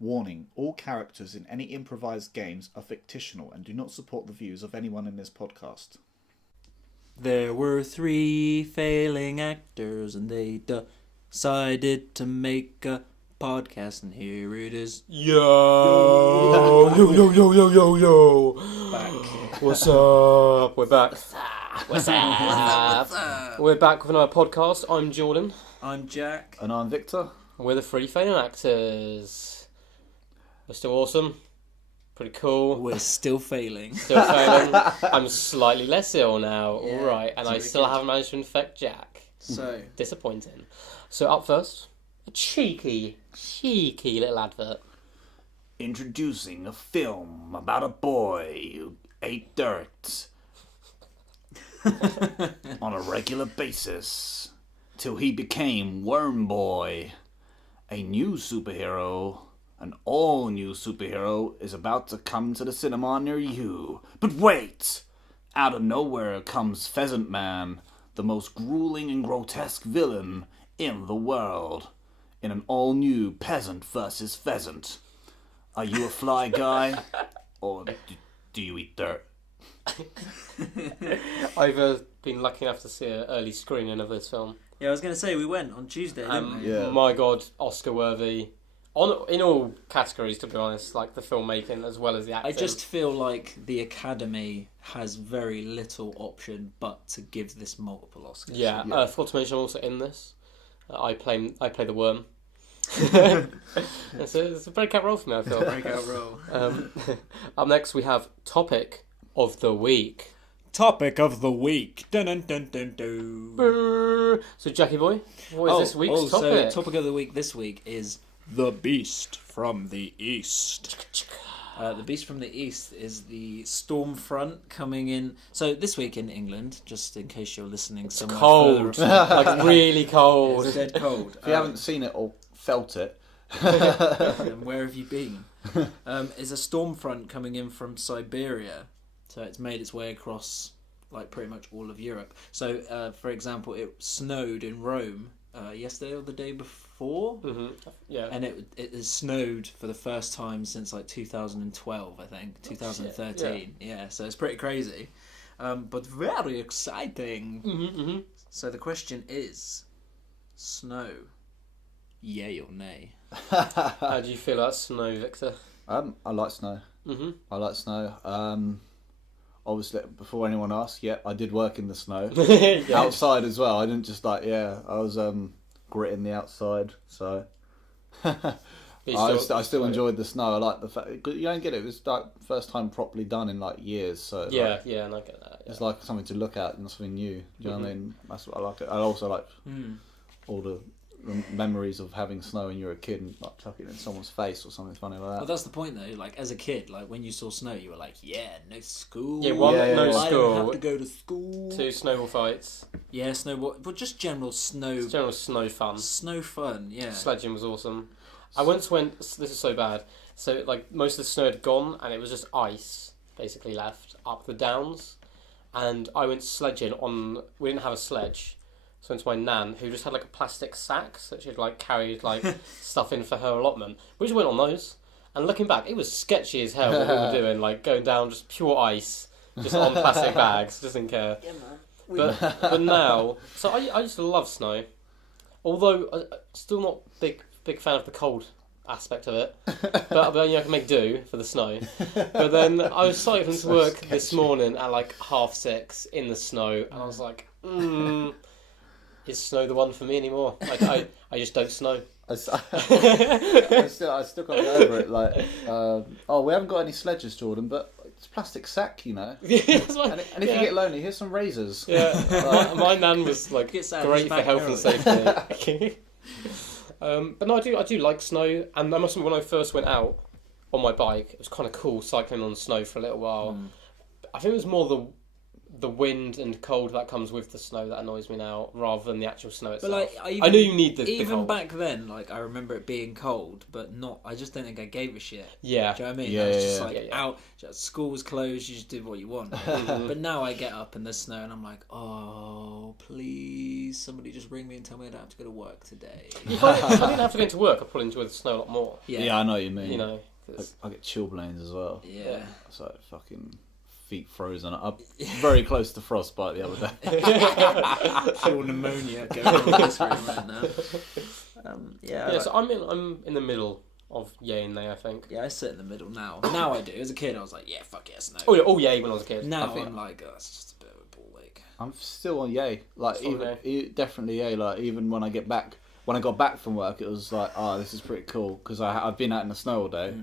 Warning, all characters in any improvised games are fictional and do not support the views of anyone in this podcast. There were 3 failing actors and they decided to make a podcast, and here it is. Yo! Yo! Back. What's up? We're back. What's up? We're back with another podcast. I'm Jordan. I'm Jack. And I'm Victor. We're the 3 failing actors. We're still awesome. Pretty cool. We're still failing. Still failing. I'm slightly less ill now. Yeah, Alright. And I still haven't managed to infect Jack. So, Disappointing. So up first, a cheeky little advert. Introducing a film about a boy who ate dirt on a regular basis till he became Worm Boy. A new superhero, an all-new superhero, is about to come to the cinema near you. But wait! Out of nowhere comes Pheasant Man, the most grueling and grotesque villain in the world, in an all-new Peasant versus Pheasant. Are you a fly guy, or do you eat dirt? I've been lucky enough to see an early screening of this film. yeah, I was going to say, we went on Tuesday, didn't we? Yeah. My God, Oscar worthy. In all categories, to be honest, like the filmmaking as well as the acting. I just feel like the Academy has very little option but to give this multiple Oscars. Yeah. Yeah. Forgot to mention I'm also in this. I play the worm. it's a breakout role for me, I feel. Breakout role. Up next we have Topic of the Week. Topic of the week. Dun dun dun dun dun. Brrr. So Jackie boy, what is this week's topic? So topic of the week this week is The Beast from the East. The Beast from the East is the storm front coming in. So this week in England, just in case you're listening somewhere Cold, further afield, like really cold. it's dead cold. If you haven't seen it or felt it, Where have you been? Is a storm front coming in from Siberia. So it's made its way across like pretty much all of Europe. So, for example, it snowed in Rome yesterday or the day before. Mm-hmm. Yeah. And it has snowed for the first time since like 2012, I think. 2013. Yeah, so it's pretty crazy. But very exciting. Mm-hmm. So the question is, snow, yay or nay? How do you feel about snow, Victor? I like snow. Mm-hmm. I like snow. Obviously, before anyone asks, yeah, I did work in the snow. Yeah. Outside as well. I didn't just I was gritting the outside, so I still enjoyed the snow. I like the fact you don't get it. It was like first time properly done in like years. So Yeah, like, yeah, and I get that. Yeah. it's like something to look at and something new. Do you know what I mean? That's what I like. I also like all the memories of having snow when you were a kid and like chucking it in someone's face or something funny like that. Well, that's the point though. Like as a kid, like when you saw snow, you were like, "Yeah, no school. Yeah, one, Yeah, no yeah. I don't school. have to go to school." 2 snowball fights. Yeah, snowball, but just general snow. General snow fun. Snow fun. Yeah. Sledging was awesome. I once went. This is so bad. So like most of the snow had gone, and it was just ice basically left up the downs. And I went sledging on. We didn't have a sledge, so it's my nan who just had like a plastic sack that she'd like carried like stuff in for her allotment. We just went on those. And looking back, it was sketchy as hell what we were doing, like going down just pure ice, just on plastic bags, just didn't care. Yeah, man. But now, so I used to love snow, although still not big fan of the cold aspect of it. But you know, I can make do for the snow. But then I was cycling to work this morning at like 6:30 in the snow, and I was like, is snow the one for me anymore? Like I just don't snow. I still can't get over it. Like, we haven't got any sledges, Jordan, but it's a plastic sack, you know. That's why, And if you get lonely, here's some razors. Yeah, my nan was like Gets out of great his for back health and mirror. safety. But no, I do like snow, and I must admit, when I first went out on my bike, it was kind of cool cycling on snow for a little while. I think it was more the the wind and cold that comes with the snow that annoys me now, rather than the actual snow But itself. like, I know you need the even cold. back then. Like, I remember it being cold, but not. I just don't think I gave a shit. Yeah. Do you know what I mean? Yeah, I was just yeah, like yeah. out. School was closed. You just did what you want. But now I get up and there's snow, and I'm like, oh, please, somebody just ring me and tell me I don't have to go to work today. If I didn't have to go into work, I'd probably enjoy the snow a lot more. Yeah, I know what you mean. You know, 'cause- I get chilblains as well. Yeah. It's like fucking feet frozen. I'm very close to frostbite the other day. Feel pneumonia going on this room right now. Yeah. yeah. So I'm in the middle of yay and nay, I think. Yeah, I sit in the middle now. Now I do. As a kid, I was like, yeah, fuck yeah, snow. Oh yay when I was a kid. Now I think- I'm like, oh, it's just a bit of a ball ache. I'm still on yay. Like Still definitely yay. Like even when I get back, when I got back from work, it was like, oh, this is pretty cool because I've been out in the snow all day.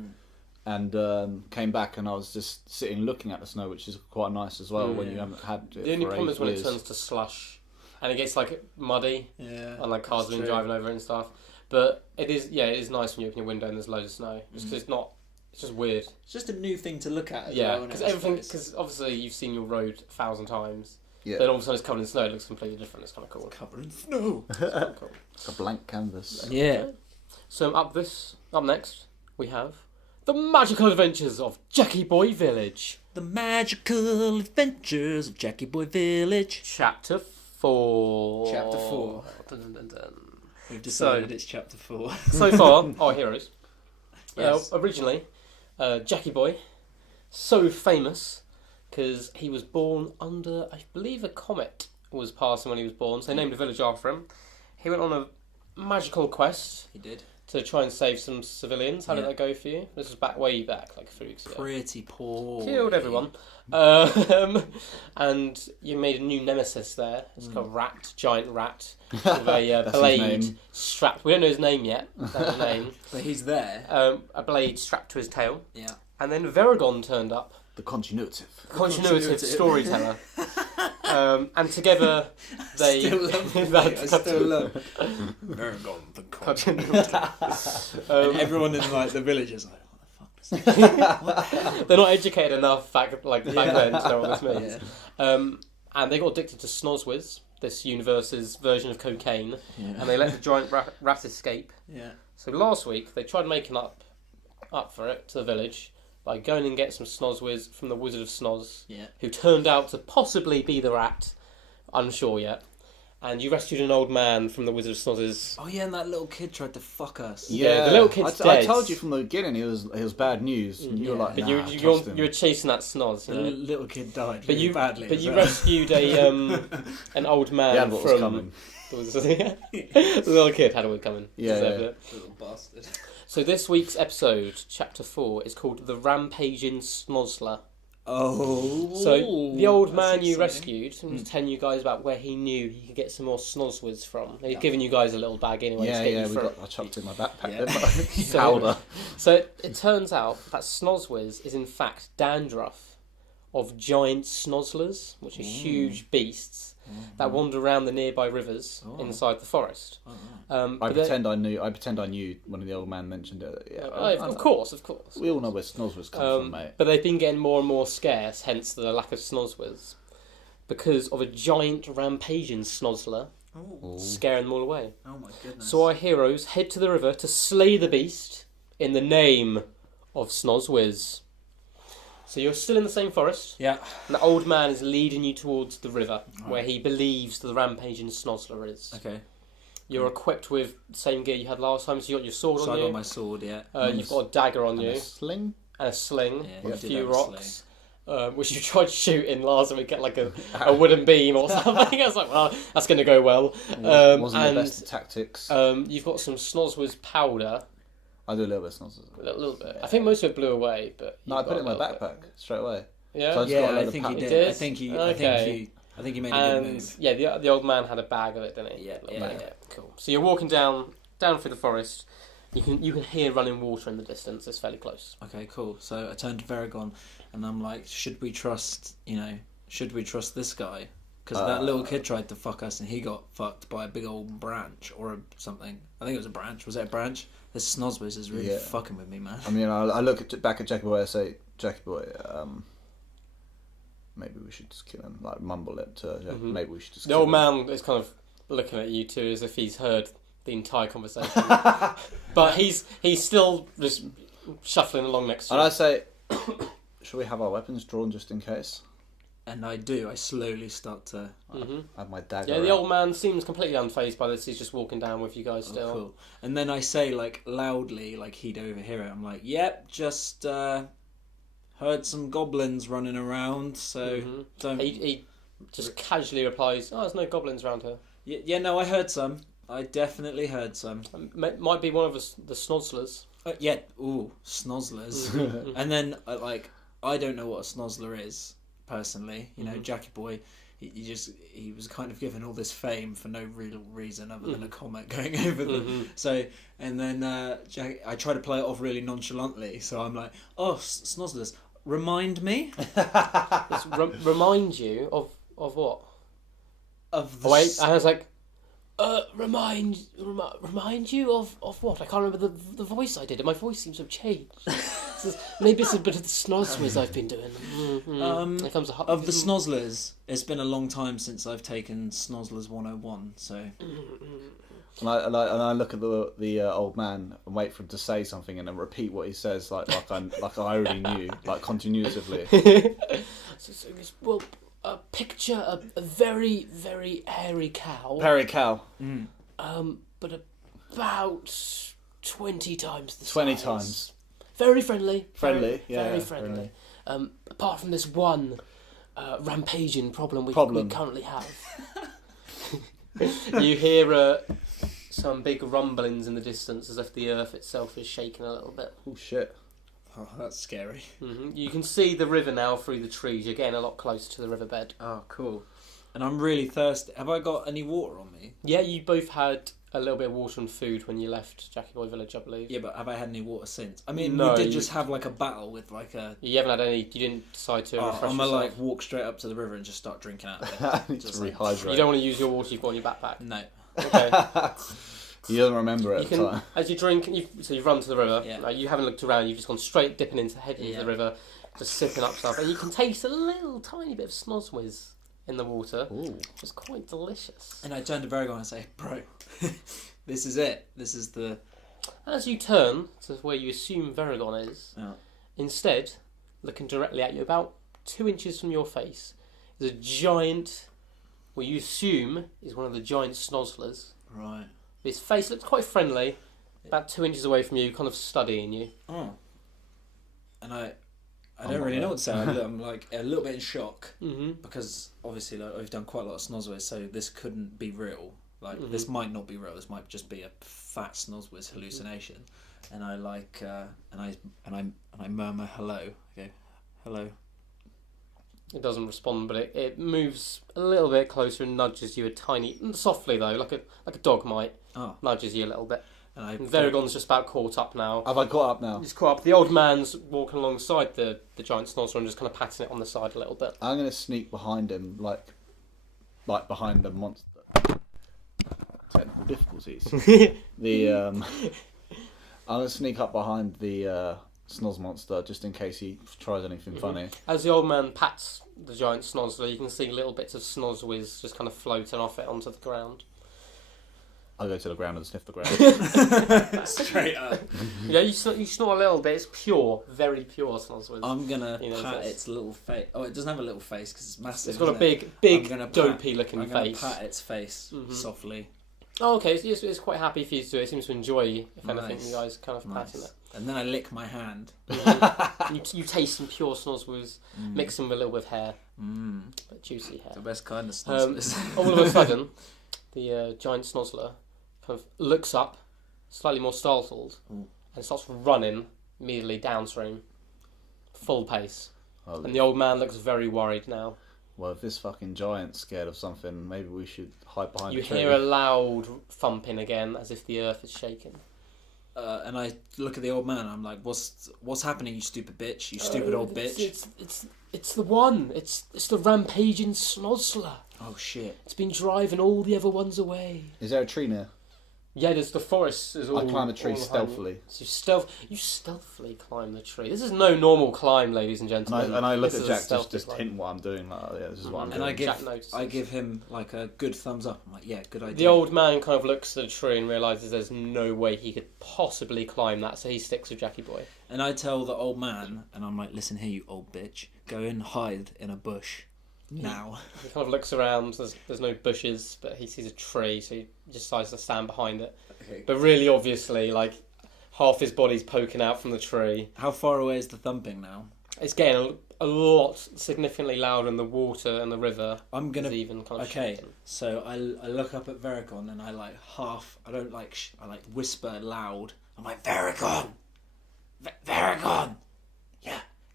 And came back and I was just sitting looking at the snow, which is quite nice as well when you haven't had it The only for problem is when it years. turns to slush, and it gets like muddy, Yeah. and like cars that's have been true. driving over it and stuff. But it is nice when you open your window and there's loads of snow. Just 'cause it's just weird. It's just a new thing to look at. As Yeah, well, because isn't it, I suppose? because obviously you've seen your road 1,000 times. Yeah, Then all of a sudden it's covered in snow. It looks completely different. It's kind of cool. covered in snow. It's kind of cool. it's a blank canvas. Yeah. So up next we have the magical adventures of Jackie Boy Village, The Magical Adventures of Jackie Boy Village. Chapter 4. Chapter 4. Dun, dun, dun, dun. We've decided it's Chapter 4. So far, our heroes. Yes. Originally, Jackie Boy, so famous because he was born under, I believe, a comet was passing when he was born. So they named a village after him. He went on a magical quest He did. to try and save some civilians. How did Yeah. that go for you? This was way back, like 3 weeks ago. Pretty poor. Killed everyone. And you made a new nemesis there. It's called Rat, giant rat, with a That's his blade name. strapped. We don't know his name yet. That's his name. But he's there. A blade strapped to his tail. Yeah. And then Veragon turned up, The continuative. continuative storyteller. And together they... Still love it, That's mate. I still love Veragon the Um, And everyone in like the village is like, what the fuck is this? They're not educated enough back then to know what this means. Yeah. And they got addicted to Snozzwiz, this universe's version of cocaine, Yeah. and they let the giant rat escape. Yeah. So last week they tried making up for it to the village by going and get some Snozzwiz from the Wizard of Snoz, Yeah. who turned out to possibly be the rat, unsure yet. And you rescued an old man from the Wizard of Snoz's. Oh yeah, and that little kid tried to fuck us. Yeah, the little kid's I dead. told you from the beginning he was bad news. And you were like, But nah, you trust him. were chasing that Snoz, The you know. little kid died But really you badly. But as you well. rescued an old man Yeah, what was from coming. the little kid had it coming. Yeah, Deserved yeah. it. Little bastard. So this week's episode, chapter 4, is called The Rampaging Snozzler. Oh. So the old man that's you exciting. rescued was telling you guys about where he knew he could get some more Snozzwiz from. He'd given you guys a little bag anyway. to Yeah, get yeah, you through. I chucked it in my backpack. Yeah. didn't I? So- Powder. So it turns out that Snozzwiz is in fact dandruff of giant Snozzlers, which are huge beasts that wander around the nearby rivers inside the forest. I But they're- pretend I knew when the old man mentioned it. Yeah, of course. We all know where Snozzwiz comes from, mate. But they've been getting more and more scarce, hence the lack of Snozzwiz, because of a giant rampaging Snozzler Oh. scaring them all away. Oh my goodness. So our heroes head to the river to slay the beast in the name of Snozzwiz. So you're still in the same forest, Yeah. and the old man is leading you towards the river, where he believes the rampaging Snozzler is. Okay. You're equipped with the same gear you had last time, so you got your sword So on I you. got my sword. Yeah. You've got a dagger on And you. a sling. And a sling Yeah, with a you did few have a rocks, which you tried shooting last time we get like a wooden beam or something. I was like, well, that's going to go well. Wasn't and the best of tactics. you've got some Snozzwiz powder, I do a little bit of Snozzwiz. a little bit. I think most of it blew away, but No, I you've put it in got my a little backpack straight away. bit. Yeah. So I just got a Yeah, load I of think you powder. did. did? I think you. Okay. I think you made a good And move. yeah, the old man had a bag of it, didn't he? Yeah, Little yeah. bag, cool. So you're walking down through the forest. You can hear running water in the distance. It's fairly close. Okay, cool. So I turned to Veragon, and I'm like, should we trust this guy? Because that little kid tried to fuck us, and he got fucked by a big old branch or something. I think it was a branch. Was it a branch? This Snozzwiz is really Yeah. fucking with me, man. I mean, I look back at Jackie Boy. I say, Jackie Boy, maybe we should just kill him. Like mumble it to, maybe we should just. The kill old him. man is kind of looking at you two as if he's heard the entire conversation, but he's still just shuffling along next to And you. I say, should we have our weapons drawn just in case? And I do. I slowly start to. Mm-hmm. I have my dagger. Yeah, the out. old man seems completely unfazed by this. He's just walking down with you guys still. Cool. And then I say like loudly, like he'd overhear it. I'm like, "Yep, just heard some goblins running around. So don't." He just casually replies, "Oh, there's no goblins around here. Yeah, no, I heard some. I definitely heard some. Might be one of the Snozzlers." Yeah, ooh, Snozzlers. And then I don't know what a Snozzler is personally. You know, Jackie Boy. He was kind of given all this fame for no real reason other than a comment going over them. So, and then I try to play it off really nonchalantly. So I'm like, "Oh, Snozzlers, remind me Remind you of what? of the." Oh, wait, and I was like, remind you of what? I can't remember the voice I did. My voice seems to have changed. Maybe it's a bit of the Snozzlers I've been doing. Here comes Of the Snozzlers, it's been a long time since I've taken Snozzlers 101. So, And I look at the old man and wait for him to say something and then repeat what he says like I already knew, like continuously. Well, picture a very, very hairy cow. Hairy cow. But about 20 times the 20 size. times. Very friendly. Friendly, Very yeah, friendly. Apart from this one rampaging problem we currently have. You hear some big rumblings in the distance as if the earth itself is shaking a little bit. Oh shit. oh, that's scary. You can see the river now through the trees. You're getting a lot closer to the riverbed. Oh, cool. And I'm really thirsty. Have I got any water on me? Yeah, you both had a little bit of water and food when you left Jackie Boy Village, I believe. Yeah, but have I had any water since? I mean, No, we did just have like a battle with like a. You haven't had any. You didn't decide to refresh I'm gonna yourself. like walk straight up to the river and just start drinking out of I it. need to Just like- rehydrate. You don't want to use your water you've got in your backpack. No. Okay. He doesn't remember it You at the can, time. as you drink, so you've run to the river. Yeah. You haven't looked around. You've just gone straight dipping into heading into Yeah. the river, just sipping up stuff, and you can taste a little tiny bit of Snozzwiz in the water. Ooh. It's quite delicious. And I turn to Vergon and say, "Bro, this is it. This is the." As you turn to where you assume Veragon is, Oh. instead, looking directly at you, about 2 inches from your face, is a giant, what you assume is one of the giant Snozzlers. Right. His face looks quite friendly, about 2 inches away from you, kind of studying you. Oh. And I I'm don't not really know there. what to say. I'm like a little bit in shock Mm-hmm. because obviously like, we've done quite a lot of Snozzwiz, so this couldn't be real. Like this might not be real. This might just be a fat Snozzwiz hallucination. And I like and I murmur hello. I go hello. It doesn't respond, but it moves a little bit closer and nudges you a tiny, softly though, like a dog might, Oh. nudges you a little bit. And I And Veragon's just about caught up now. Have I caught up now? He's caught up. The old man's walking alongside the giant Snozzler and just kind of patting it on the side a little bit. I'm gonna sneak behind him, like behind the monster. Technical difficulties. I'm gonna sneak up behind the Snoz monster just in case he tries anything funny. As the old man pats the giant Snozzler, you can see little bits of Snozzwiz just kind of floating off it onto the ground. I go to the ground and sniff the ground. straight up. Yeah, you snort a little bit. It's pure, very pure Snozzwiz. I'm gonna You know, pat that's- its little face. Oh, it doesn't have a little face because it's massive. It's got a isn't it? big, I'm gonna pat- dopey-looking I'm gonna face. pat its face softly. Oh, okay. So it's quite happy for you to do it. It seems to enjoy, if anything, Nice. you guys kind of patting Nice. it. And then I lick my hand. You taste some pure Snozzwiz, mix them with a little bit of hair, but juicy hair. The best kind of Um, Snozzlers. all of a sudden, the giant Snozzler kind of looks up, slightly more startled, and starts running immediately downstream, full pace. Holy- And the old man looks very worried now. Well, if this fucking giant's scared of something, maybe we should hide behind You a tree. hear a loud thumping again, as if the earth is shaking. And I look at the old man. I'm like, "What's happening, you stupid bitch? You stupid old bitch!" It's the one. It's the rampaging Snozzler. Oh shit! It's been driving all the other ones away. Is there a tree near? Yeah, there's the forest. Is all, I climb a tree all behind stealthily. So you stealthily climb the tree. This is no normal climb, ladies and gentlemen. And I look This at is Jack, a stealthy just climb. hint what I'm doing. Like, yeah, this is what I'm And doing. Jack notices. I give him like a good thumbs up. I'm like, yeah, good idea. The old man kind of looks at the tree and realises there's no way he could possibly climb that, so he sticks with Jackie Boy. And I tell the old man, and I'm like, listen here, you old bitch. Go and hide in a bush. Now. He kind of looks around, there's no bushes, but he sees a tree, so he decides to stand behind it. Okay. But really obviously, like, half his body's poking out from the tree. How far away is the thumping now? It's getting a lot significantly louder, and the water and the river I'm gonna. is even kind of Okay, shaking. so I look up at Vericon and I like half. I don't like. I like whisper loud. I'm like Vericon, Vericon.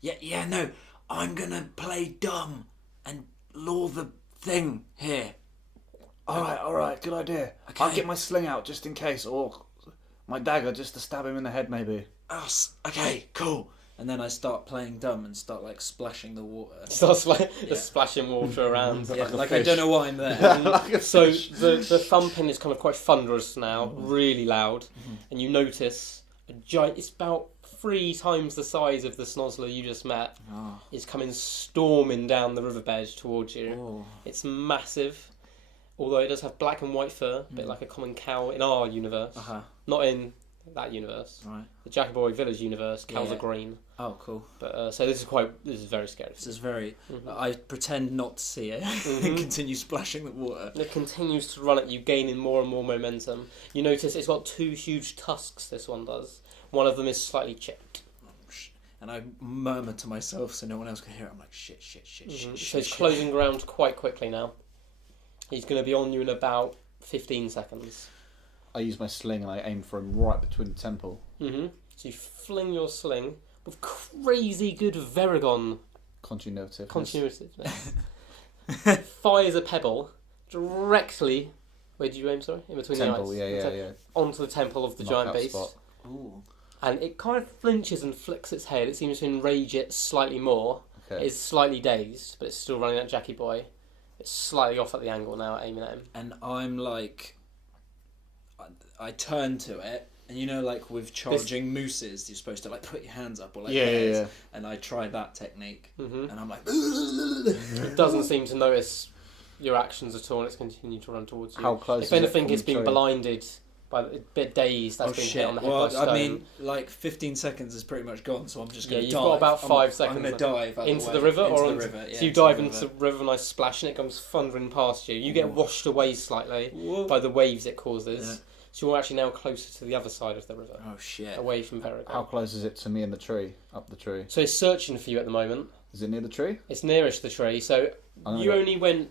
Yeah. No, I'm gonna play dumb and lure the thing here. All right, good idea. Okay. I'll get my sling out just in case, or my dagger just to stab him in the head, maybe. Okay, cool. And then I start playing dumb and start like splashing the water. Starts Yeah. just splashing water around. Yeah, Like a like I fish. don't know why I'm there. Like a So fish. the thumping is kind of quite thunderous now, really loud, and you notice a giant. It's about 3 times the size of the Snozzler you just met. Oh. Is coming storming down the riverbed towards you. Oh. It's massive, although it does have black and white fur, a bit like a common cow in our universe. Uh-huh. Not in that universe. Right. The Jackie Boy Village universe, cows Yeah. are green. Oh, cool. But so this is very scary. This is very. Mhm. I pretend not to see it Mhm. and continue splashing the water. It continues to run at you, gaining more and more momentum. You notice it's got 2 huge tusks, this one does. One of them is slightly chipped. And I murmur to myself so no one else can hear it. I'm like, shit, shit, shit, Mhm. shit, So shit. he's closing ground quite quickly now. He's going to be on you in about 15 seconds. I use my sling and I aim for him right between the temple. Mm-hmm. So you fling your sling with crazy good Veragon Continuity. continuity. Fires a pebble directly. Where did you aim? Sorry, in between Temple, the eyes. yeah. Onto the temple of the Knockout giant beast. spot. Ooh. And it kind of flinches and flicks its head. It seems to enrage it slightly more. Okay. It's slightly dazed, but it's still running at Jackie Boy. It's slightly off at the angle now, aiming at him. And I'm like, I turn to it, and you know, like with charging mooses, you're supposed to like put your hands up or like bears, Yeah. and I try that technique, Mm-hmm. and I'm like, It doesn't seem to notice your actions at all, and it's continuing to run towards you. How close If is it anything, from it's the been tree? blinded by a bit dazed. That's oh been shit. hit on the head by a Well, stone. I mean, like 15 seconds is pretty much gone, so I'm just Yeah, gonna you've dive. got about 5 I'm seconds gonna dive out into the, the way. river, Into or the onto- river. Yeah, so you into dive the into river. the river, nice splash, and it comes thundering past you. You get Ooh. washed away slightly Whoa. by the waves it causes. Yeah. So you're actually now closer to the other side of the river, Oh shit. away from Veragon. How close is it to me in the tree? Up the tree. So it's searching for you at the moment. Is it near the tree? It's nearest the tree, so I'm gonna you go- only went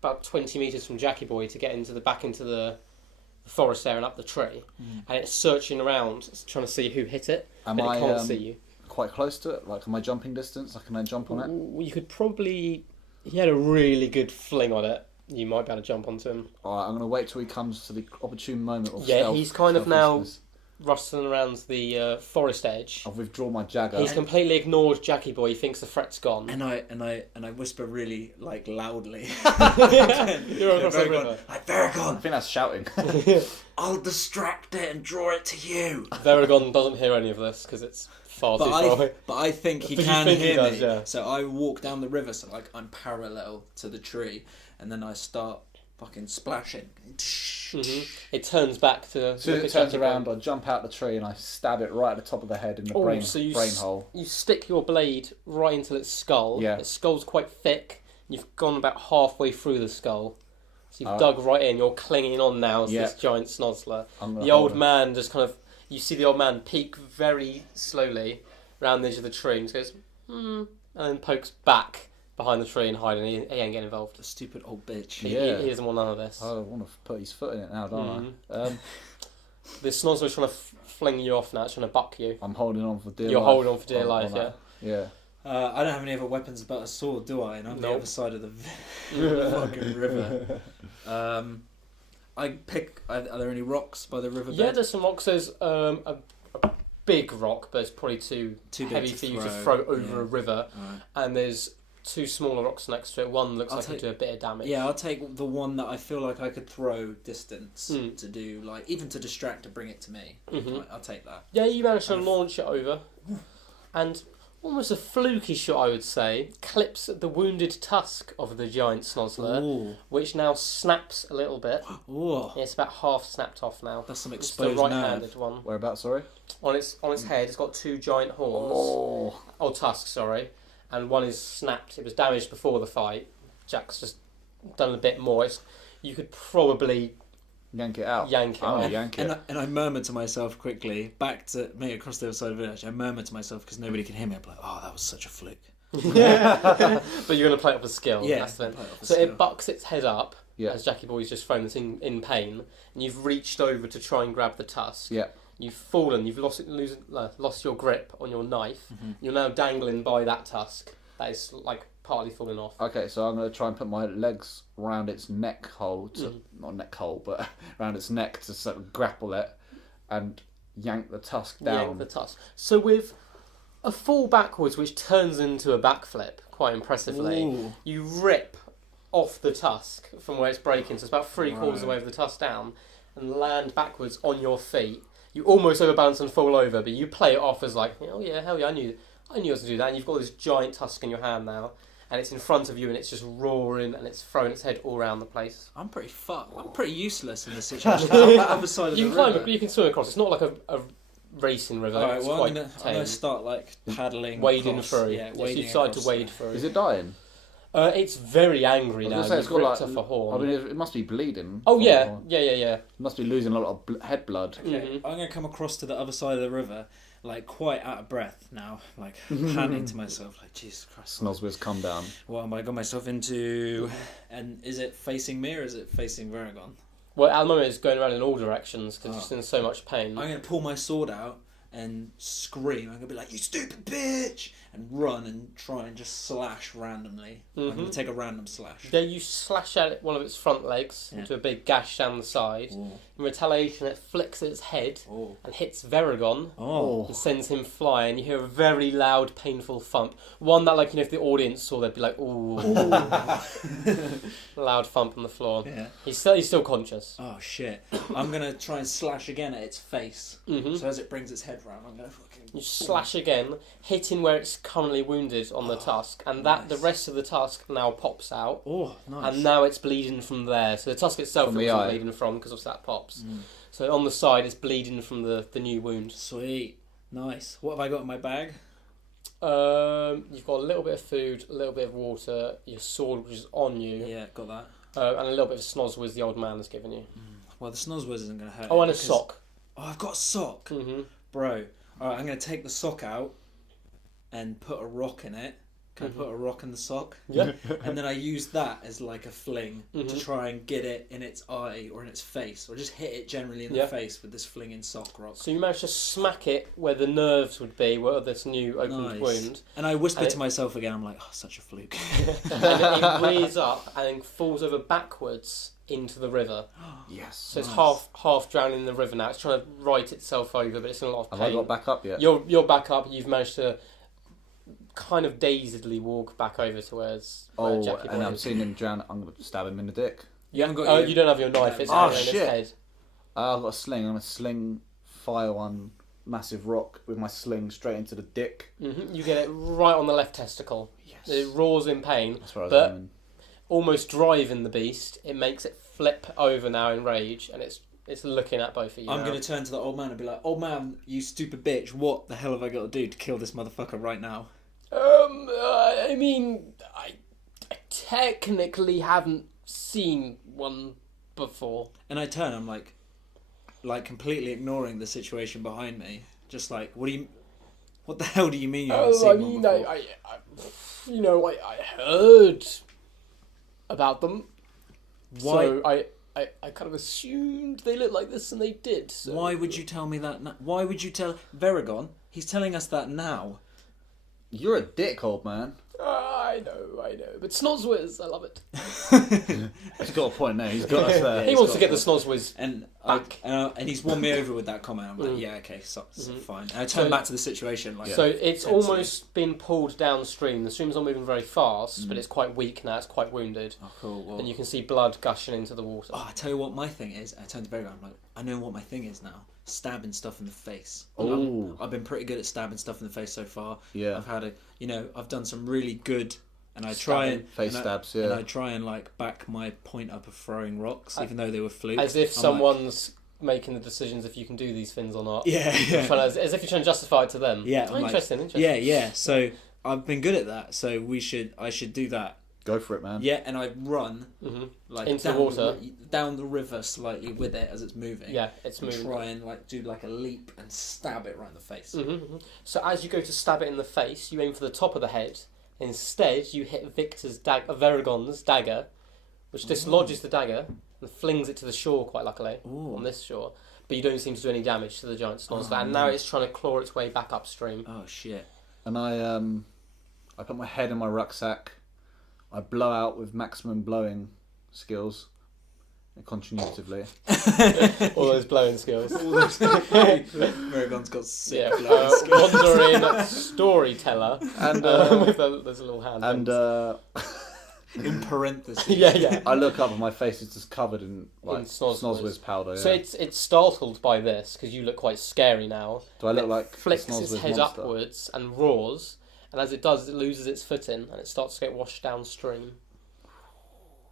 about 20 metres from Jackie Boy to get back into the forest there and up the tree, and it's searching around, it's trying to see who hit it, Am but I it can't see you. quite close to it? Like, am I jumping distance? Like, can I jump on it? Ooh, you could probably... He had a really good fling on it. You might be able to jump onto him. Alright, I'm going to wait till he comes to the opportune moment of Yeah, stealth. he's kind of now stealthishness. rustling around the forest edge. I've withdrawn my dagger. He's completely ignored Jackie Boy. He thinks the threat's gone. And I whisper really like loudly. You're across the river. Like I Veragon, think that's shouting. I'll distract it and draw it to you. Veragon doesn't hear any of this because it's far too far away. But I think he But you can think he hear does, me. yeah. So I walk down the river, so like I'm parallel to the tree, and then I start fucking splashing. It turns back to As soon look as at it turns Jackie Boy. around, I jump out the tree and I stab it right at the top of the head in the Oh, brain so you hole. You stick your blade right into its skull. Yeah. Its skull's quite thick. You've gone about halfway through the skull. So you've Alright. dug right in. You're clinging on now to Yeah. this giant Snozzler. I'm gonna The hold old him. man just kind of... You see the old man peek very slowly around the edge of the tree and just goes, and then pokes back behind the tree and hiding. He ain't getting involved. The stupid old bitch. He, Yeah. he doesn't want none of this. I want to put his foot in it now, don't Mhm. I? The Snozzler's trying to fling you off now. It's trying to buck you. I'm holding on for dear life. You're holding on for dear on life, that. Yeah. I don't have any other weapons but a sword, do I? And I'm the Nope. other side of the fucking river. I pick. Are there any rocks by the river? Yeah, there's some rocks. There's a big rock, but it's probably too Too big heavy to for you to throw, throw over yeah. a river. Alright. And there's 2 smaller rocks next to it. One looks I'll like it'll do a bit of damage. Yeah, I'll take the one that I feel like I could throw distance to do, like, even to distract to bring it to me. Mhm. I'll take that. Yeah, you managed to launch it over, and almost a fluky shot, I would say, clips the wounded tusk of the giant Snozzler, Ooh. which now snaps a little bit. Ooh. It's about half snapped off now. That's some It's the exposed right-handed nerve. one. Whereabouts, sorry? On its head, it's got 2 giant horns. Oh, tusks, sorry. And one is snapped. It was damaged before the fight. Jack's just done a bit more. You could probably Yank it out. yank it off. Yank it. And I murmured to myself quickly, back to me across the other side of the village, I murmured to myself, because nobody can hear me, I'm like, oh, that was such a fluke. But you're going to play it off a skill. Yeah, That's the play it off a so skill. it bucks its head up, Yeah. as Jackie Boy's just thrown this in pain, and you've reached over to try and grab the tusk. Yeah. You've fallen, you've lost your grip on your knife. You're now dangling by that tusk. That is, like, partly falling off. Okay, so I'm going to try and put my legs around its neck hole, not neck hole, but around its neck to sort of grapple it and yank the tusk down. Yank the tusk. So with a fall backwards, which turns into a backflip, quite impressively, Ooh. you rip off the tusk from where it's breaking, so it's about 3/4 of the way of the tusk down, and land backwards on your feet. You almost overbalance and fall over, but you play it off as like, oh yeah, hell yeah, I knew how to do that. And you've got this giant tusk in your hand now, and it's in front of you, and it's just roaring, and it's throwing its head all around the place. I'm pretty fucked. I'm pretty useless in this situation. I'm the other side of You the can climb river. it, you can swim across. It's not like a racing river. Alright, It's well, quite I'm tame. gonna start, like, paddling Wading across. through. Yeah, Yes, wading you decide to across wade there. through. Is it dying? It's very angry I now. was going to You've say, it's got ripped like... off a horn. I mean, it must be bleeding. Oh yeah, Or- yeah. It must be losing a lot of head blood. Okay, I'm gonna come across to the other side of the river, like, quite out of breath now, like, panting to myself, like, Jesus Christ, Snozzler's come down. what am I got myself into? And is it facing me or is it facing Varagon? Well, at the moment it's going around in all directions because it's Oh. in so much pain. I'm gonna pull my sword out and scream. I'm gonna be like, "You stupid bitch!" and run and try and just slash randomly. I'm gonna take a random slash. There you slash at one of its front legs into a big gash down the side. Ooh. In retaliation, it flicks its head Oh. and hits Varagon Oh. and sends him flying. You hear a very loud, painful thump. One that, like, you know, if the audience saw, they'd be like, "Ooh!" Loud thump on the floor. Yeah. He's still conscious. Oh shit! I'm gonna try and slash again at its face. So as it brings its head round, I'm gonna fucking. You slash again, hitting where it's currently wounded on the tusk, and that the nice. rest of the tusk now pops out. Oh, nice. And now it's bleeding from there. So the tusk itself From it the wasn't eye. bleeding from because of that pops. So on the side it's bleeding from the new wound. Sweet. Nice. What have I got in my bag? You've got a little bit of food, a little bit of water, your sword which is on you, Yeah, got that. and a little bit of Snozzler the old man has given you. Well, the Snozzler isn't gonna hurt. Oh, it and a because- sock. Oh, I've got a sock. Mm-hmm. Bro, alright, I'm going to take the sock out and put a rock in it. Can I put a rock in the sock? Yeah. And then I use that as like a fling to Mhm. try and get it in its eye or in its face, or just hit it generally in Yeah. the face with this flinging sock rock. So you managed to smack it where the nerves would be, where this new opened Nice. wound. And I whisper And to myself again, I'm like, oh, such a fluke. And it rears up and then falls over backwards into the river. Yes. So it's Nice. half drowning in the river now. It's trying to right itself over, but it's in a lot of Have pain. I got back up yet? You're back up. You've managed to kind of dazedly walk back over to where Jackie and Boy I'm is. seeing him drown. I'm going to stab him in the dick. You haven't got You don't have your knife. It's Oh, hanging in shit. its head. I've got a sling. I'm going to fire one massive rock with my sling straight into the dick. You get it right on the left testicle. Yes. It roars in pain, That's where I was but aiming. almost driving the beast. It makes it flip over now in rage, and it's looking at both of you. I'm now. going to turn to the old man and be like, old man, you stupid bitch, what the hell have I got to do to kill this motherfucker right now? I mean, I technically haven't seen one before. And I turn, I'm like completely ignoring the situation behind me. Just like, what the hell do you mean you haven't seen I one mean, before? I heard about them. Why? So I kind of assumed they looked like this, and they did. So. Why would you tell me that now? Why would you tell Varagon? He's telling us that now. You're a dick, old man. I know. I know, but Snozzwiz, I love it. He's got a point there. He's got us there. He wants to get the Snozzwiz And back. and he's won me over with that comment. I'm like, yeah, okay, so fine. And I turn back to the situation. Like, So it's almost been pulled downstream. The stream's not moving very fast, but it's quite weak now. It's quite wounded. oh, cool. Well, And you can see blood gushing into the water. I tell you what my thing is. I turned to Berry. I'm like, I know what my thing is now. Stabbing stuff in the face. Oh. I've been pretty good at stabbing stuff in the face so far. Yeah. I've had I've done some really good, and I try and face and stabs. and I Yeah. try and like back my point up of throwing rocks, even though they were fluke. As if I'm someone's making the decisions if you can do these things or not. like, As if you're trying to justify it to them. Yeah, Oh, I'm like, interesting. yeah. So I've been good at that. So I should do that. Go for it, man. Yeah, and I run like Into the down water. down the river slightly with it as it's moving. Yeah, it's and moving. try and like do like a leap and stab it right in the face. So as you go to stab it in the face, you aim for the top of the head. Instead, you hit Veragon's dagger, which dislodges the dagger and flings it to the shore, quite luckily, on this shore. But you don't seem to do any damage to the giant Snozzler, and now it's trying to claw its way back upstream. Oh shit! And I put my head in my rucksack. I blow out with maximum blowing skills, continuatively. All those blowing skills. Veragon's got sick. Yeah, wandering storyteller, And with those little hand. and in parentheses. yeah. I look up and my face is just covered in In Snozzwiz powder. So Yeah. it's startled by this because you look quite scary now. Do I look like Flicks a its Snozzwiz head monster? upwards and roars, and as it does, it loses its footing and it starts to get washed downstream.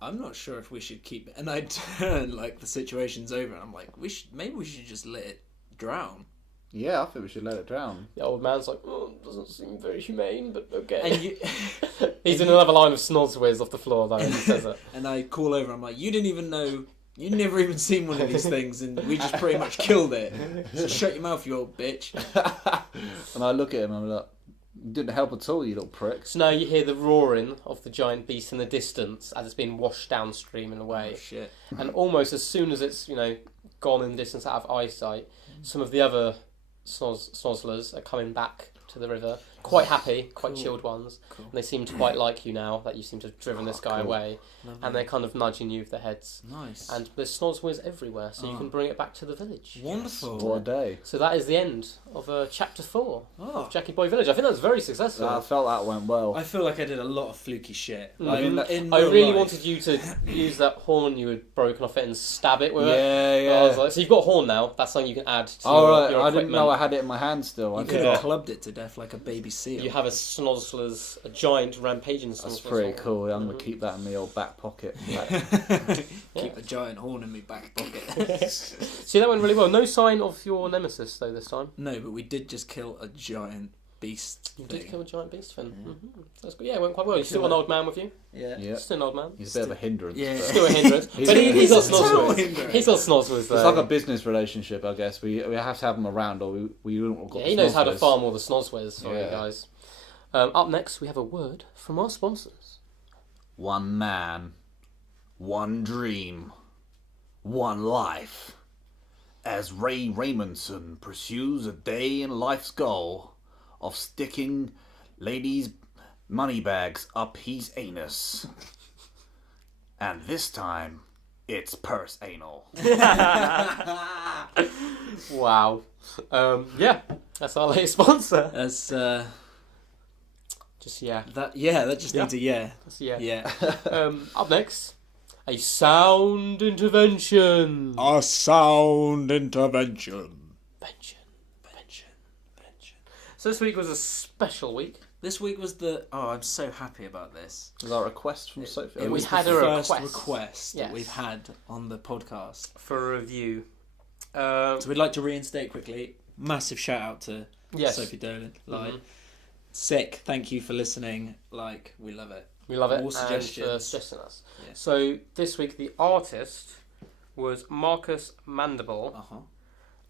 I'm not sure if we should keep it. And I turn like the situation's over, and I'm like, maybe we should just let it drown. Yeah, I think we should let it drown. The old man's like, oh, doesn't seem very humane, but okay. And you, He's in another line of Snozzwiz off the floor though, and he says it. and I call over. I'm like, you didn't even know. You never even seen one of these things, and we just pretty much killed it. So shut your mouth, you old bitch. And I look at him and I'm like, you didn't help at all, you little prick. So now you hear the roaring of the giant beast in the distance as it's being washed downstream in a way. Oh, shit. And almost as soon as it's, gone in the distance out of eyesight, some of the other Snozzlers are coming back to the river. Quite happy, quite chilled ones. Cool. And they seem to quite like you now that you seem to have driven this guy away. Lovely. And they're kind of nudging you with their heads. Nice. And there's Snozzwiz everywhere, so you can bring it back to the village. Wonderful. What a day. So that is the end of chapter 4 Oh. of Jackie Boy Village. I think that was very successful. I felt that went well. I feel like I did a lot of fluky shit. Mm. Like, Mhm. in I real really life. wanted you to use that horn you had broken off it and stab it with it. Yeah, I was yeah. like, so you've got a horn now. That's something you can add to Oh, your, right. your I equipment. didn't know I had it in my hand still. I You could forgot. have clubbed it to death like a baby seal. You have a Snozzler's, a giant rampaging Snozzler. That's pretty cool. I'm going to keep that in my old back pocket. Keep a giant horn in my back pocket. See, that went really well. No sign of your nemesis, though, this time. No, but we did just kill a giant beast. You thing. did kill a giant beast, Finn. That's good. Yeah, it went quite well. You still got an old man with you? Yeah. Yeah. Still an old man. He's a bit of a hindrance. Yeah. but- Still a hindrance. He's But a- he's got he's a total Snozzwiz. hindrance. He's got Snozzwiz, It's though. like a business relationship, I guess. We have to have him around, or we wouldn't have got Yeah, he knows how to Snozzwiz. farm all the Snozzwiz for you Yeah. guys. Up next, we have a word from our sponsors. One man, one dream, one life. As Ray Raymondson pursues a day in life's goal of sticking ladies' money bags up his anus. And this time, it's purse anal. Wow. Yeah, that's our latest sponsor. That's Just yeah. that. Yeah, that just Yeah. needs a yeah. That's yeah. Yeah. Up next, a sound intervention. A sound intervention. So this week was a special week. This week was the. Oh, I'm so happy about this. Was our request from Sophie? It We was had the a first request. request Yes. that we've had on the podcast. For a review. So we'd like to reinstate quickly. Massive shout out to Yes. Sophie Dolan. Like, Mhm. sick. Thank you for listening. Like, we love it. We love it. More And for suggestions. suggesting us. Yeah. So this week the artist was Marcus Mandible. Uh huh.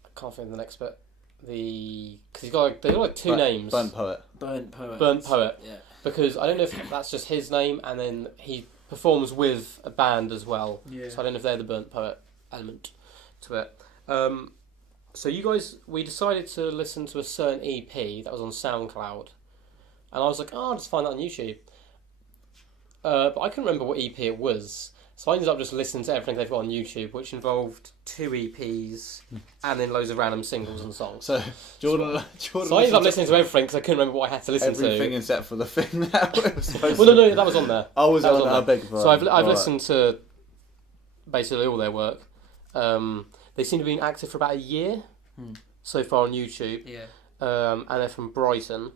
I can't think of the next bit. Because he's got they've got like two names. Burnt poet. Burnt poet. Burnt Poet. Yeah. Because I don't know if that's just his name, and then he performs with a band as well. Yeah. So I don't know if they're the Burnt Poet element to it. So you guys, we decided to listen to a certain EP that was on SoundCloud, and I was like, oh, I'll just find that on YouTube. but I couldn't remember what EP it was. So I ended up just listening to everything they've got on YouTube, which involved 2 EPs and then loads of random singles and songs. So Jordan So I ended up listening to everything because I couldn't remember what I had to listen everything to. except for the thing that was supposed Well, no, that was on there. Oh, was That it was on on there? there. Big So I've listened to basically all their work. They seem to be active for about a year so far on YouTube. Yeah. And they're from Brighton.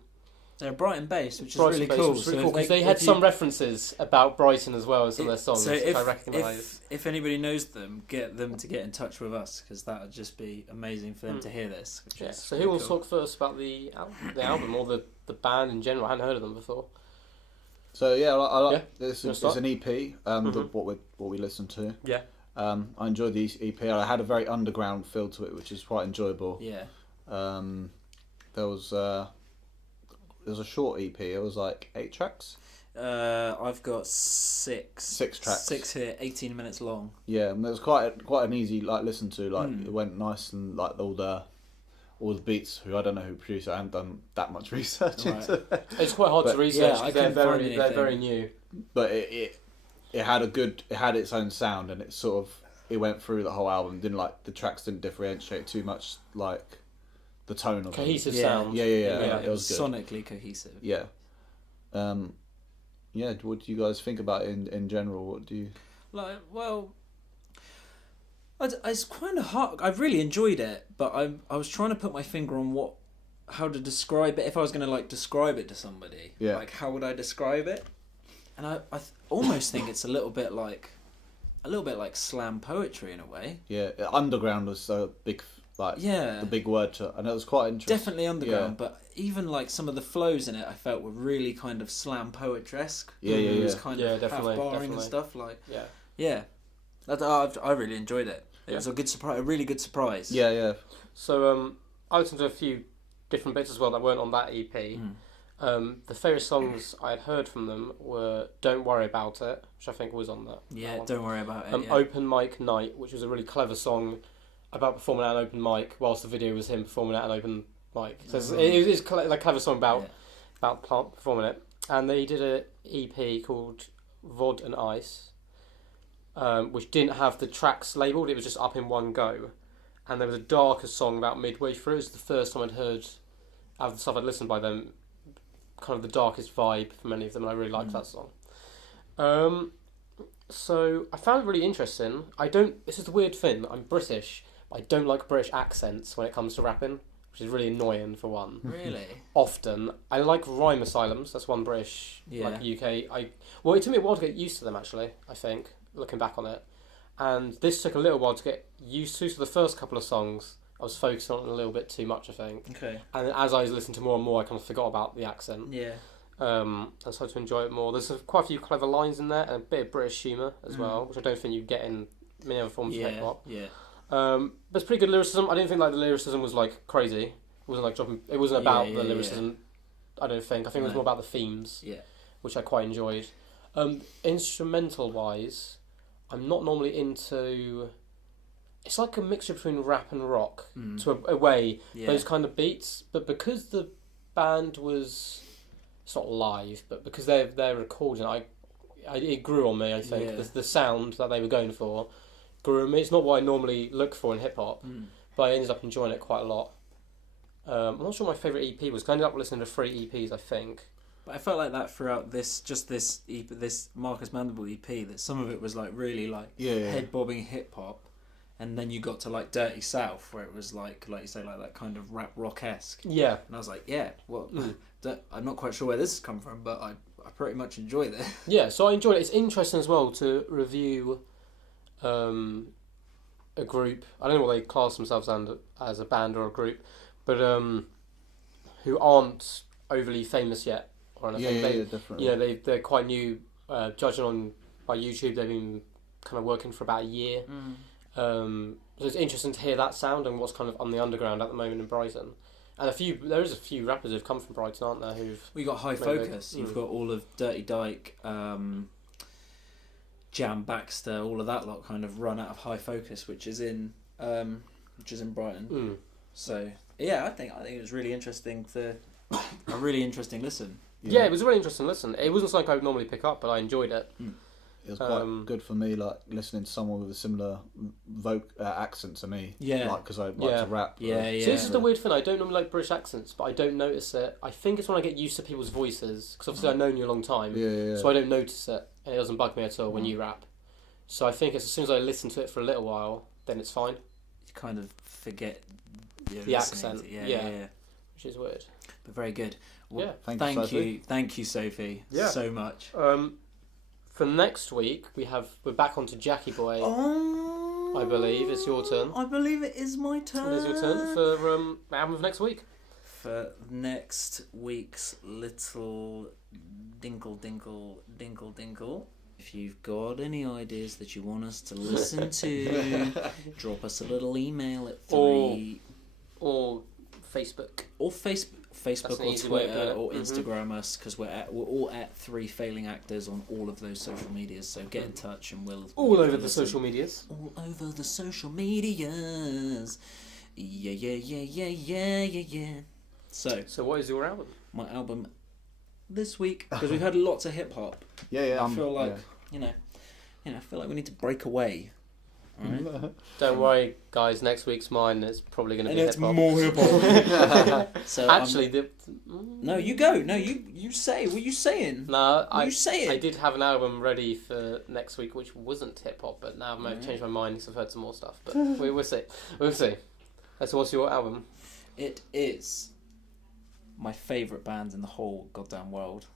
They're Brighton based, which is Brighton really based, cool. which is really So cool if because they had some references about Brighton as well as some of their songs, so which if, I recognise. if anybody knows them, get them to get in touch with us because that would just be amazing for them to hear this. Which Yeah. is So really who wants to cool. talk first about the album or the band in general? I hadn't heard of them before. So yeah, I like Yeah. this. You wanna It's start? an EP. What we listened to. Yeah. I enjoyed the EP. I had a very underground feel to it, which is quite enjoyable. Yeah. There was a short EP. It was like 8 tracks. I've got 6. 6 tracks. 6 here, 18 minutes long. Yeah, and it was quite an easy like listen to. Like it went nice and like all the beats. Who I don't know who produced it. I haven't done that much research Right. into it. It's quite hard to But- research Yeah, I because they're couldn't find they're anything. very new. But it had its own sound, and it went through the whole album. The tracks didn't differentiate too much, like the tone of them. Cohesive Yeah. sound. Yeah. It It was was good. sonically cohesive. Yeah. Yeah. What do you guys think about it in general? What do you? Like, well, it's kind of hard. I really enjoyed it, but I was trying to put my finger on how to describe it. If I was going to like describe it to somebody, Yeah. like how would I describe it? And I almost think it's a little bit like slam poetry in a way. Yeah, underground was so big, like Yeah. the big word to, and it was quite interesting. Definitely underground, Yeah. but even like some of the flows in it, I felt were really kind of slam poetry-esque. Yeah, yeah, It was yeah. kind Yeah, of definitely, half barring and definitely. stuff. Like, Yeah. yeah, I really enjoyed it. It was a good surprise, a really good surprise. Yeah. So I listened to a few different bits as well that weren't on that EP. The favourite songs I had heard from them were "Don't Worry About It," which I think was on that. Yeah, one. don't worry about it. Yeah. Open Mic Night, which was a really clever song about performing at an open mic, whilst the video was him performing at an open mic. So it's a clever song about performing it. And they did a EP called Vod and Ice, which didn't have the tracks labelled. It was just up in one go. And there was a darker song about midway through. It was the first time I'd heard, out of the stuff I'd listened by them, kind of the darkest vibe from any of them, and I really liked that song. So I found it really interesting. This is the weird thing, I'm British, but I don't like British accents when it comes to rapping, which is really annoying for one. Really? Often. I like rhyme asylums, that's one British, like UK. Well, it took me a while to get used to them actually, I think, looking back on it. And this took a little while to get used to, so the first couple of songs I was focusing on it a little bit too much, I think. Okay. And as I listened to more and more, I kind of forgot about the accent. Yeah. And started to enjoy it more. There's quite a few clever lines in there and a bit of British humour as well, which I don't think you get in many other forms of hip hop. Yeah. But it's pretty good lyricism. I didn't think like the lyricism was like crazy. It wasn't like dropping. It wasn't about the lyricism. I don't think. I think it was more about the themes. Yeah. Which I quite enjoyed. Instrumental wise, I'm not normally into. It's like a mixture between rap and rock to a way. Yeah. Those kind of beats, but because the band was. It's not live, but because they're recording, it grew on me. I think the sound that they were going for grew on me. It's not what I normally look for in hip hop, but I ended up enjoying it quite a lot. I'm not sure what my favourite EP was. 'Cause I ended up listening to 3 EPs, I think. But I felt like that throughout this EP, this Marcus Mandible EP, that some of it was like really like head bobbing hip hop, and then you got to like Dirty South where it was like you say, like that kind of rap rock esque. Yeah, And I was like, I'm not quite sure where this has come from, but I pretty much enjoyed it. yeah. So I enjoyed it. It's interesting as well to review a group. I don't know what they class themselves as a band or a group, but who aren't overly famous yet or anything. Yeah, definitely. You know, they're quite new. Judging by YouTube, they've been kind of working for about a year. So it's interesting to hear that sound and what's kind of on the underground at the moment in Brighton. And there is a few rappers who've come from Brighton, aren't there? We got High Focus. You've got all of Dirty Dyke, Jam Baxter, all of that lot kind of run out of High Focus, which is in Brighton. So yeah, I think it was really interesting to a really interesting listen. Yeah, it was a really interesting listen. It wasn't something I would normally pick up, but I enjoyed it. It was quite good for me, like listening to someone with a similar accent to me. Yeah. Like, because I like to rap. Yeah. See, this is the weird thing. I don't normally like British accents, but I don't notice it. I think it's when I get used to people's voices, because obviously I've known you a long time, so I don't notice it, and it doesn't bug me at all when you rap. So I think as soon as I listen to it for a little while, then it's fine. You kind of forget the accent. Yeah, which is weird. But very good. Well, Thank you, Sophie, Yeah. so much. For next week, we're back onto Jackie Boy. Oh, I believe it's your turn. I believe it is my turn. It is your turn for album of next week. For next week's little dinkle. If you've got any ideas that you want us to listen to, drop us a little email at Or Facebook. Or Facebook an or easy way of Twitter doing it. or Instagram us, because we're all at 3 Failing Actors on all of those social medias. So get in touch and we'll All over the listen. social medias. All over the social medias. Yeah. So what is your album? my album this week, because we've had lots of hip hop. Yeah. I feel like I feel like we need to break away. Alright? Don't worry, guys. Next week's mine is probably going to be And it's hip hop. more hip hop. So Actually, no, you go. No, you say. What are you saying? no, You say it. I did have an album ready for next week, which wasn't hip hop, but now I might have changed my mind because I've heard some more stuff. But we'll see. We'll see. So, what's your album? It is my favourite band in the whole goddamn world.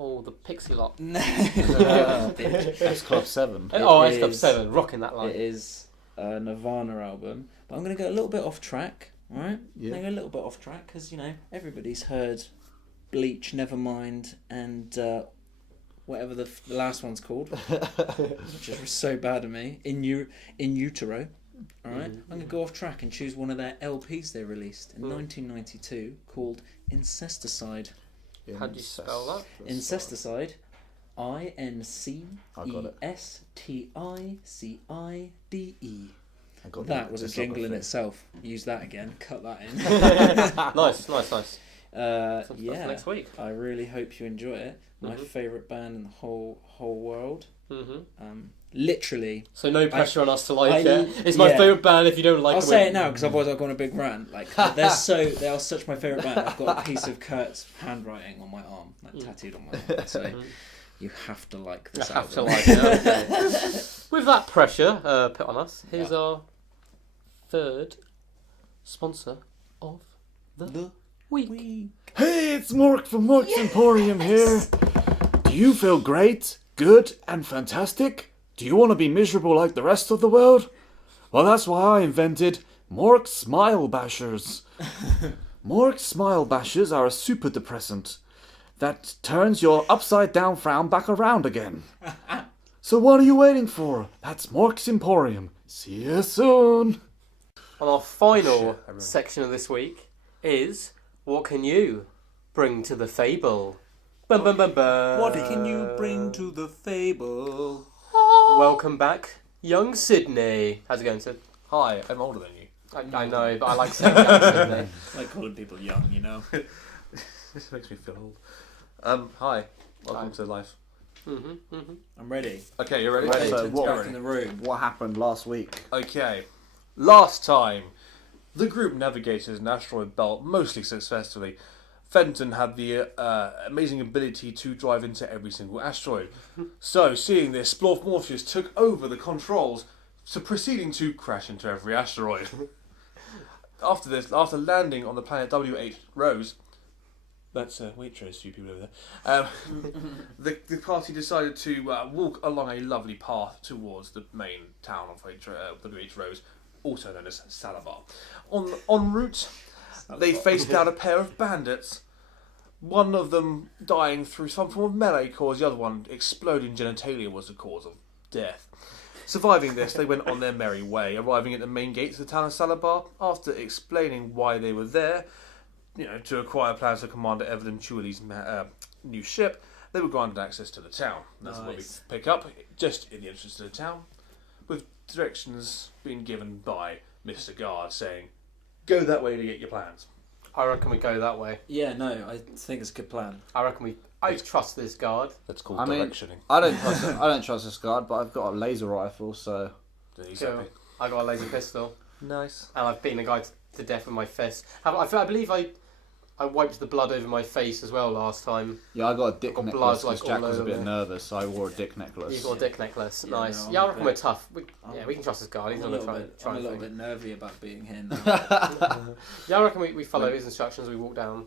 Oh, the Pixie Lot. X Club 7. X Club 7, rocking that line. It is a Nirvana album, but I'm going to go a little bit off track. All right, Yeah. I'm going to go a little bit off track because everybody's heard Bleach, Nevermind, and whatever the last one's called, which is so bad of me. In Utero. All right, I'm going to go off track and choose one of their LPs they released in 1992 called Incesticide. How do you spell that? Incesticide. INCESTICIDE. That was a jingle in itself. Use that again. Cut that in. Nice. That's next week. I really hope you enjoy it. My favourite band in the whole world. Literally. So no pressure on us to like it. It's yeah. my favourite band. If you don't like I'll it, say it now because otherwise I'll go on a big rant. Like they are such my favourite band. I've got a piece of Kurt's handwriting on my arm, tattooed on my arm. So you have to like this album. have to like it. Okay. With that pressure put on us, here's our third sponsor of the week. Hey, it's Mork from Mork's Emporium here. Do you feel great, good, and fantastic? Do you want to be miserable like the rest of the world? Well, that's why I invented Mork Smile Bashers. Mork Smile Bashers are a super depressant that turns your upside down frown back around again. So what are you waiting for? That's Mork's Emporium. See you soon. And our final section of this week is what can you bring to the fable? Bum, bum, bum, bum. What can you bring to the fable? Welcome back, young Sydney. How's it going, Sid? Hi, I'm older than you. I know, but I like saying young Sydney. I like calling people young, This makes me feel old. Hi. Welcome to life. I'm ready. Okay, you ready? Ready. So what- back in the room. What happened last week? Okay. Last time, the group navigated an asteroid belt mostly successfully. Fenton had the amazing ability to drive into every single asteroid. So, seeing this, Splorf Morpheus took over the controls, so proceeding to crash into every asteroid. After landing on the planet W8 Rose, that's Waitrose, you people over there, the party decided to walk along a lovely path towards the main town of W8 Rose, also known as Salabar. En route, they faced down a pair of bandits, one of them dying through some form of melee cause, the other one exploding genitalia was the cause of death. Surviving this, they went on their merry way, arriving at the main gates of the town of Salabar. After explaining why they were there, to acquire plans for Commander Evelyn Chewy's new ship, they were granted access to the town. That's what we pick up, just in the entrance to the town, with directions being given by Mr. Guard saying, go that way to get your plans. I reckon we go that way. Yeah, no, I think it's a good plan. I trust this guard. That's called I mean, directioning. I don't trust this guard, but I've got a laser rifle, so Cool. I got a laser pistol, Nice. and I've beaten a guy to death with my fist. I believe I wiped the blood over my face as well last time. yeah, I got a dick Got necklace blood, because like, Jack all was a over bit me. nervous, so I wore a dick necklace. You've got a dick necklace. Yeah, Nice. no, Yeah, I I'm reckon a we're bit- tough. We can trust this guard. He's I'm not going to try a and little think. bit nervy about being here now. Yeah, I reckon we follow his instructions. We walk down.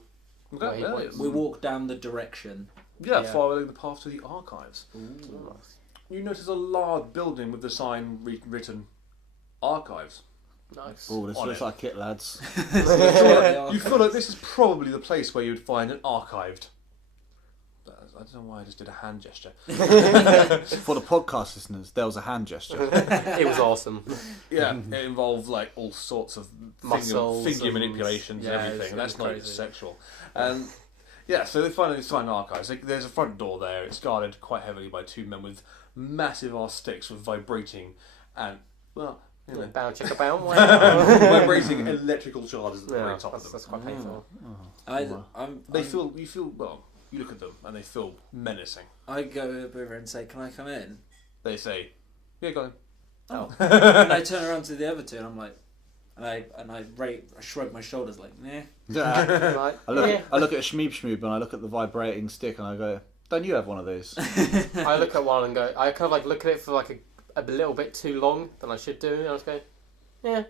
What he wants. We walk down the direction. Yeah, Yeah. following the path to the archives. You notice a large building with the sign written "Archives." Nice. Oh, this On looks it. like it, lads. You feel like this is probably the place where you'd find an archived. I don't know why I just did a hand gesture. For the podcast listeners, there was a hand gesture. It was awesome. Yeah, it involved like all sorts of Muscles finger and- manipulations yeah, and it's everything. really That's not even crazy. sexual. And yeah, so they finally find archives. There's a front door there. It's guarded quite heavily by two men with massive ass sticks with vibrating and Bow chicka bow. Wow. vibrating electrical charges at the Yeah, very top of them. that's quite painful. You look at them and they feel menacing. I go over and say, "Can I come in?" They say, "Yeah, go on." Oh. And I turn around to the other two, and I'm like, I shrug my shoulders like, nah. Right. I look at a Shmeeb and I look at the vibrating stick and I go, don't you have one of these? I look at one and go. I kind of like look at it for like a little bit too long than I should do, and I just go, yeah.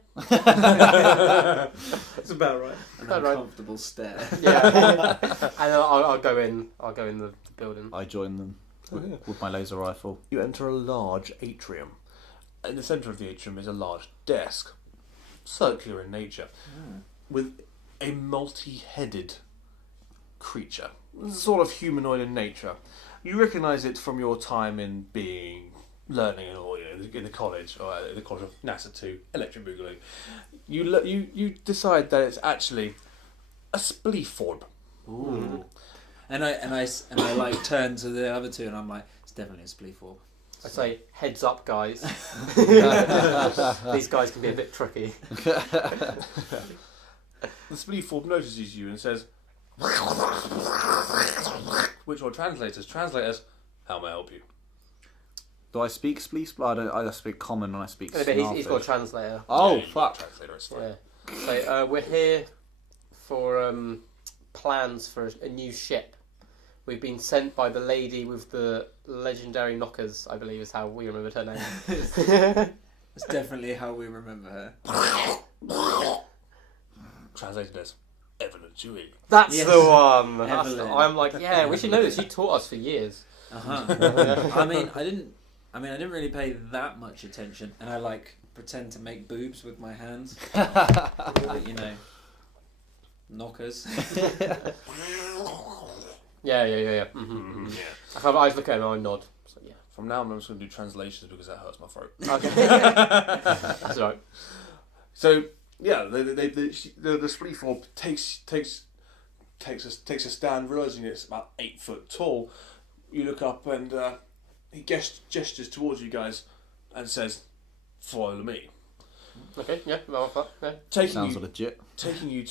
That's about right. An About right. uncomfortable stare. Yeah. And then I'll go in. I'll go in the building. I join them with my laser rifle. You enter a large atrium. In the centre of the atrium is a large desk, circular in nature, with a multi-headed creature, sort of humanoid in nature. You recognise it from your time in learning in the college, or in the college of NASA 2, electric boogaloo. You decide that it's actually a spleeforb. Ooh. And I like turn to the other two, and I'm like, it's definitely a spleeforb. I say, heads up, guys. These guys can be a bit tricky. The spleeforb notices you and says, which are translators. Translators, how may I help you? Do I speak spleef? I just speak common and I speak But he's got a Snarfish. translator. Oh, Yeah, you've got a fuck. translator, it's fine. Yeah. So we're here for plans for a new ship. We've been sent by the lady with the legendary knockers, I believe is how we remembered her name. It's definitely how we remember her. Translated as Evelyn Dewey. That's Yes. the one. Evelyn. I'm like, yeah, we should know this. She taught us for years. I mean, I didn't really pay that much attention, and I like pretend to make boobs with my hands. Like, knockers. Yeah. Mm-hmm. I look at him and I nod. So, yeah. From now on, I'm just going to do translations because that hurts my throat. Okay. That's right. So yeah, the spleeforb takes a stand, realizing it's about 8 foot tall. You look up and he gestures towards you guys and says, "Follow me." Okay. Yeah. Well, yeah. Sounds legit. Taking you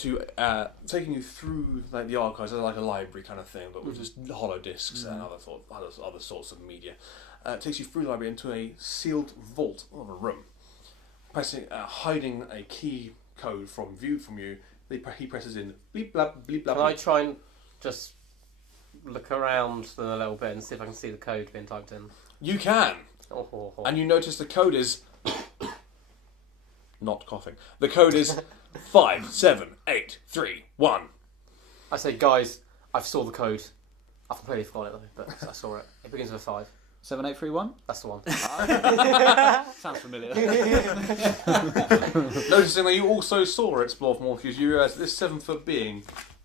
through like the archives, like a library kind of thing, but with just hollow discs and other sorts of media. Takes you through the library into a sealed vault of a room. Hiding a key code from you. He presses in bleep blab bleep blab. Can I try and just look around a little bit and see if I can see the code being typed in? You can, Oh. and you notice the code is not coughing. The code is 57831. I say, guys, I saw the code. I've completely forgotten it though, but I saw it. It begins with a 5. 7831? That's the one. Sounds familiar. Noticing that you also saw Explore for more cues, you realise this 7-foot being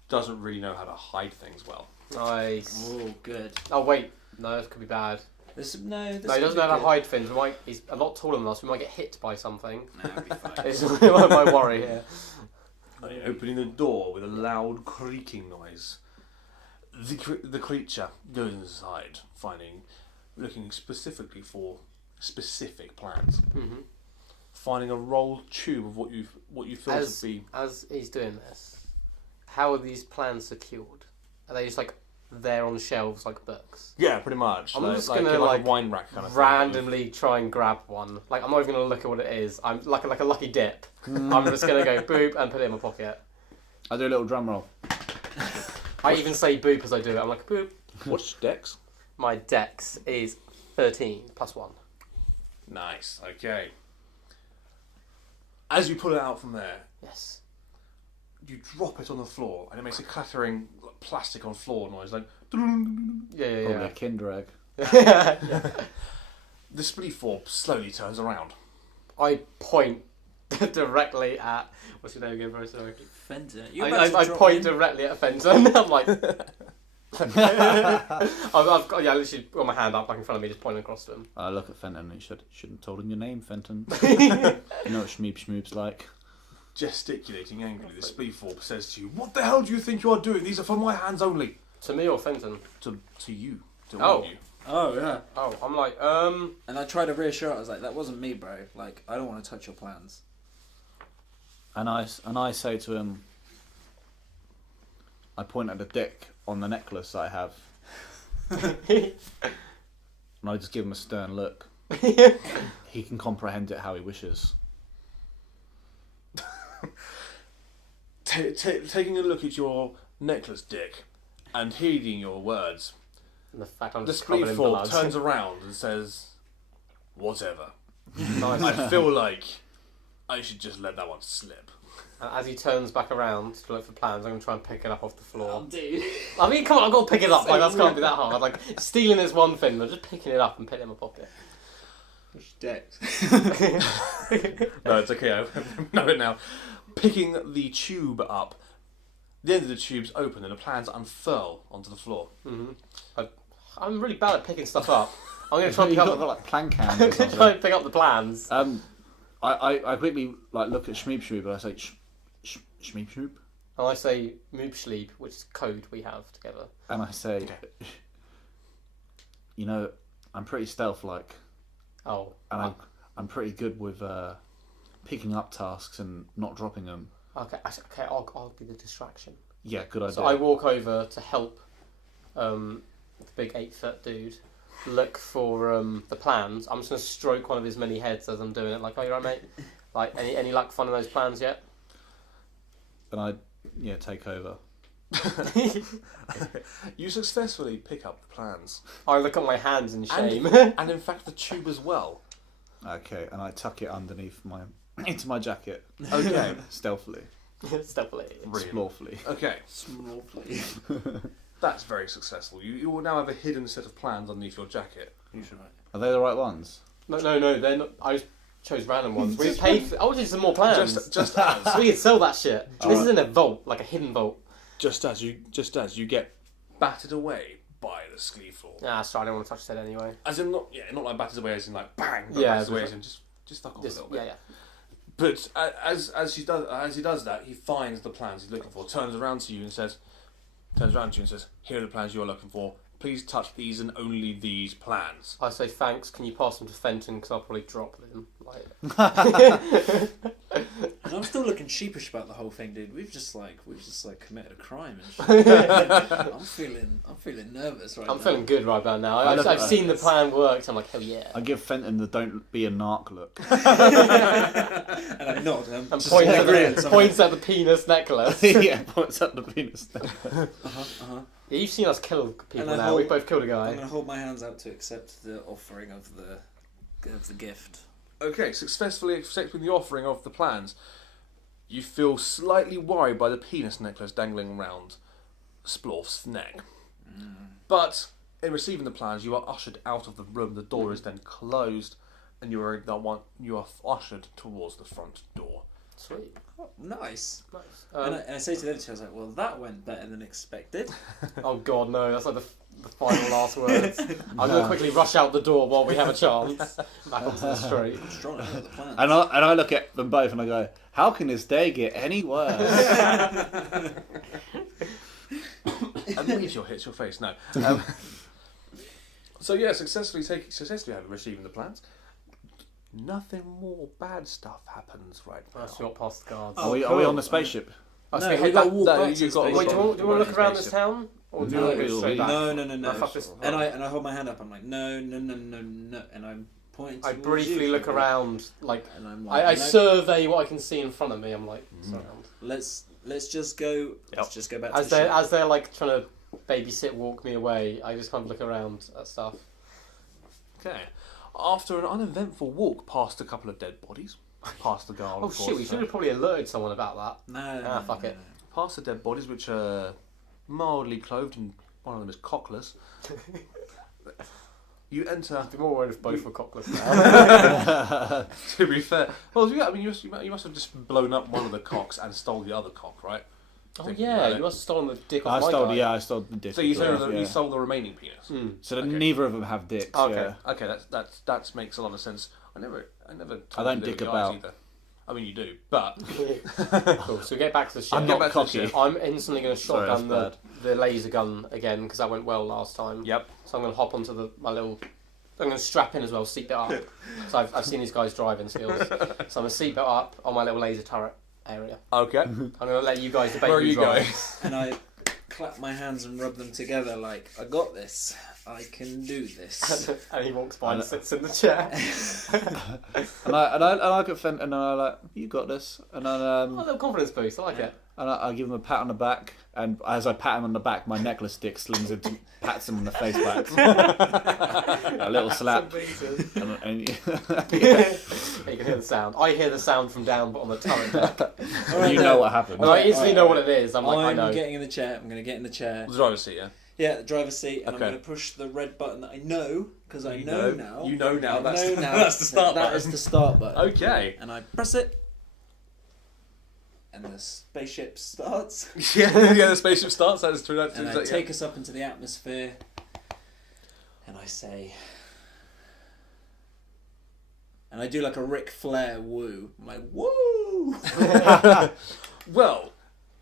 doesn't really know how to hide things well. Nice. Oh, good. Oh wait, no, this could be bad. This No, he could doesn't be know how to good. hide things. He's a lot taller than us. We might get hit by something. Nah, it'll be fine. It's my worry here. Opening the door with a loud creaking noise. The creature goes inside, looking specifically for specific plans. Mm-hmm. Finding a rolled tube of what you feel to be. As he's doing this, how are these plans secured? Are they just like there on shelves like books? Yeah, pretty much. I'm like, just like, gonna like like a wine rack kind of randomly try and grab one. Like I'm not even gonna look at what it is. I'm like a lucky dip. I'm just gonna go boop and put it in my pocket. I do a little drum roll. I even say boop as I do it. I'm like boop. What's Dex? My dex is 13 plus 1. Nice. Okay. As you pull it out from there, Yes. you drop it on the floor, and it makes a clattering like, plastic on floor noise, like. Yeah, Probably a Kinder egg. yeah. The spleef orb slowly turns around. I point directly at what's your name again, bro? Sorry. Fenton. I point directly at Fenton. I'm like, I've got literally got my hand up like in front of me, just pointing across to him. I look at Fenton and you shouldn't have told him your name, Fenton. You know what Schmoop's like. Gesticulating angrily, the spleef orb says to you, "What the hell do you think you are doing? These are for my hands only." To me or Fenton? To you. To Oh. all of you. Oh yeah. Oh, I'm like, And I tried to reassure her. I was like, "That wasn't me, bro. Like, I don't want to touch your plans." And I say to him, I point at the dick on the necklace I have, and I just give him a stern look. He can comprehend it how he wishes. Taking a look at your necklace, Dick, and heeding your words, and the fact I'm the just covered in spleef orb blood. turns around and says, "Whatever. Nice. I feel like I should just let that one slip." And as he turns back around to look for plans, I'm going to try and pick it up off the floor. Dude. I mean, come on, I've got to pick it up. Like, that can't be that hard. Like, stealing is one thing, but just picking it up and putting it in my pocket. Dex. No, it's okay. I know it now. Picking the tube up, the end of the tube's open and the plans unfurl onto the floor. I'm really bad at picking stuff up. I'm going to try and pick up the plan cans. I'm going to try and pick up the plans. I quickly like look at Schmoop, but I say Schmoop, And I say Moopschleep, which is code we have together. and I say, you know, I'm pretty stealth-like, Oh. and I'm pretty good with picking up tasks and not dropping them. Okay, I'll be the distraction. Yeah, good idea. So I walk over to help the big 8-foot dude look for the plans. I'm just going to stroke one of his many heads as I'm doing it. Like, oh, you right, mate? Like, any luck finding those plans yet? And I take over. You successfully pick up the plans. I look at my hands in shame. And in fact the tube as well. Okay, and I tuck it underneath into my jacket. Okay. Stealthily. Stealthily. Explorefully. Okay. Small plate. That's very successful. You will now have a hidden set of plans underneath your jacket. Are they the right ones? No, they're not. I just chose random ones. We paid for. I wanted some more plans. Just as so we could sell that shit. This is in a vault, like a hidden vault. just as you get battered away by the spleef orb. Ah, sorry, I don't want to touch that anyway. As in not like battered away as in like bang, but Yeah, battered away as in just stuck off a little bit. Yeah. But as he does that, he finds the plans he's looking for. Turns around to you and says, "Here are the plans you're looking for. Please touch these and only these plans." I say thanks. Can you pass them to Fenton? Because I'll probably drop them. Like, And I'm still looking sheepish about the whole thing, dude. We've just committed a crime and shit. I'm feeling nervous right now. I'm feeling good right about now. I look I've at seen the plan work. So I'm like, hell yeah. I give Fenton the "don't be a narc" look. And I nod. And just points at the penis necklace. Yeah, points at the penis. Yeah, you've seen us kill people And I now. hold- We've both killed a I'm guy. going to hold my hands out to accept the offering of the gift. Okay, successfully accepting the offering of the plans, you feel slightly worried by the penis necklace dangling around Splorf's neck. But in receiving the plans, you are ushered out of the room. The door is then closed, and you are ushered towards the front door. Sweet. Oh, nice. Nice. And I say to the editor, I was like, well, that went better than expected. Oh god, no! That's like the final last words. I'm gonna quickly rush out the door while we have a chance. Back onto the street. I'm strong enough the plan. And I look at them both and I go, "How can this day get any worse?" And the meteor hits your face. No. So yeah, successfully having receiving the plans. Nothing more bad stuff happens right now. I got past the guards. Oh, Are we on cool. the spaceship? No, okay, we got to walk no, back you to the got- spaceship. Wait, do you want to look around this Spaceship. town? Or do you No, want to go straight back? No. Fuck this. And I hold my hand up. I'm like, no. And I'm pointing. I towards briefly you. look around, like, And I'm like, I no, survey what I can see in front of me. I'm like, surround. let's just go. Let's just go back to As the ship. they're like trying to babysit walk me away, I just kind of look around at stuff. Okay. After an uneventful walk past a couple of dead bodies, past the guard. Oh of shit, course, we should have probably alerted someone about that. No. Fuck it. past the dead bodies, which are mildly clothed, and one of them is cockless. You enter. I'd be more worried if both were cockless now. To be fair, well, yeah, I mean, you must have just blown up one of the cocks and stole the other cock, right? Oh Thinking yeah, about you it. must have stolen the dick I off my stole, guy. I stole the dick. So you as well, stole, you stole the remaining penis. Hmm. So that Okay. neither of them have dicks. Okay. Yeah. Okay, that makes a lot of sense. I never. I don't told you dick they were about. guys either. I mean, you do, but Cool. So we get back to the ship. I'm Get not back to the cocky. ship. I'm instantly going to Sorry, shotgun that's the laser gun again because that went well last time. yep. So I'm going to hop onto my little. I'm going to strap in as well, seatbelt up. So I've seen these guys driving skills. So I'm going to seatbelt up on my little laser turret area. Okay. I'm going to let you guys debate Where are who you going? drives. And I clap my hands and rub them together like, I got this. I can do this. And he walks by and sits in the chair. And I look at Fenton and I'm like, you got this. And then Oh, a little confidence boost. I like it. and I give him a pat on the back. And as I pat him on the back, my necklace stick slings into pats him on the face back. A little slap. And You can hear the sound. I hear the sound from down, but on the turret deck. you know what happened. And I instantly know what it is. I'm like, I I'm know. getting in the chair. I'm going to get in the chair. The driver's seat, yeah. Yeah, the driver's seat, and Okay. I'm going to push the red button that I know, because I You know know- now. you know now I that's- know now that's the start that button. is the start button. Okay. And I press it, and the spaceship starts. yeah, the spaceship starts. That is true. That's And I exactly. take us up into the atmosphere, and I say, and I do like a Ric Flair woo. I'm like, woo! Well,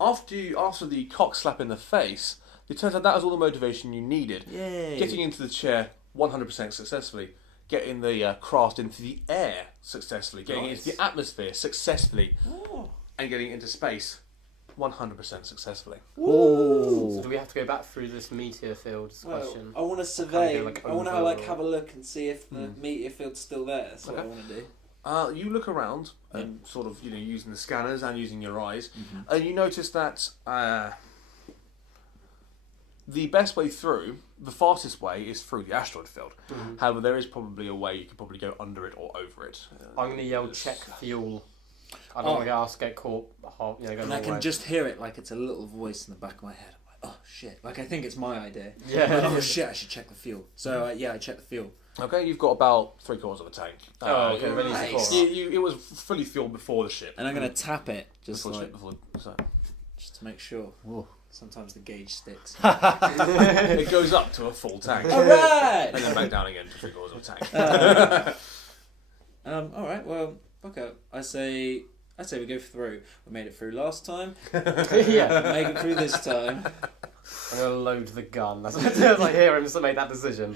after the cock slap in the face, it turns out that was all the motivation you needed. Yay! Getting into the chair 100% successfully. Getting the craft into the air successfully. Getting Nice. into the atmosphere successfully. Oh. And getting into space 100% successfully. So do we have to go back through this meteor field Well, question? I want to survey. like, I want to overall. have a look and see if the meteor field's still there. That's what I Okay. want to do. You look around and sort of, using the scanners and using your eyes, and you notice that the best way through, the fastest way, is through the asteroid field. However, there is probably a way you could probably go under it or over it. I'm going to yell check fuel. I don't want to get caught. Go And the I wrong can way. just hear it like it's a little voice in the back of my head. I'm like, oh shit! Like I think it's my idea. Yeah. Like, oh shit! I should check the fuel. So I check the fuel. Okay, you've got about 3/4 of a tank. Oh, okay, really Nice. support. It was fully fueled before the ship. And I'm gonna tap it just Before like so. just to make sure. Whoa. Sometimes the gauge sticks. It goes up to a full tank. All right. And then back down again to 3/4 of a tank. All right. Well, fuck it. I say we go through. We made it through last time. Yeah. Make it through this time. I'm going to load the gun. That's as soon as I hear him make that decision.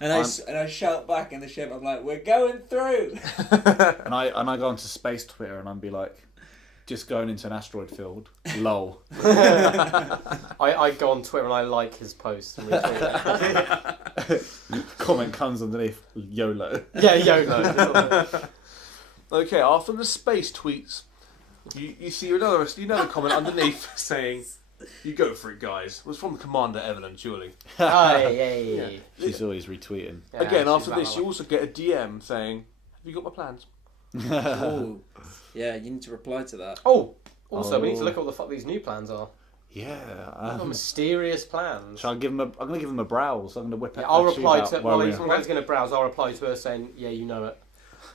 And I shout back in the ship. I'm like, we're going through. And I go onto space Twitter and I'd be like, just going into an asteroid field. Lol. I go on Twitter and I like his post and retweet it. Comment comes underneath YOLO. Yeah, YOLO. Okay, after the space tweets, you see another comment underneath saying, "You go for it, guys." It was from Commander Evelyn, surely. Hey. She's always retweeting. Yeah, Again, she's after that this, you also get a DM saying, "Have you got my plans?" Oh, yeah. You need to reply to that. Oh, also, we need to look at what the fuck these new plans are. Yeah. Oh, mysterious plans. Shall I give him I'm going to give him a browse. I'm going to whip Yeah, out. I'll a tube reply out to. while While we're- someone's going to browse, I'll reply to her saying, "Yeah, you know it."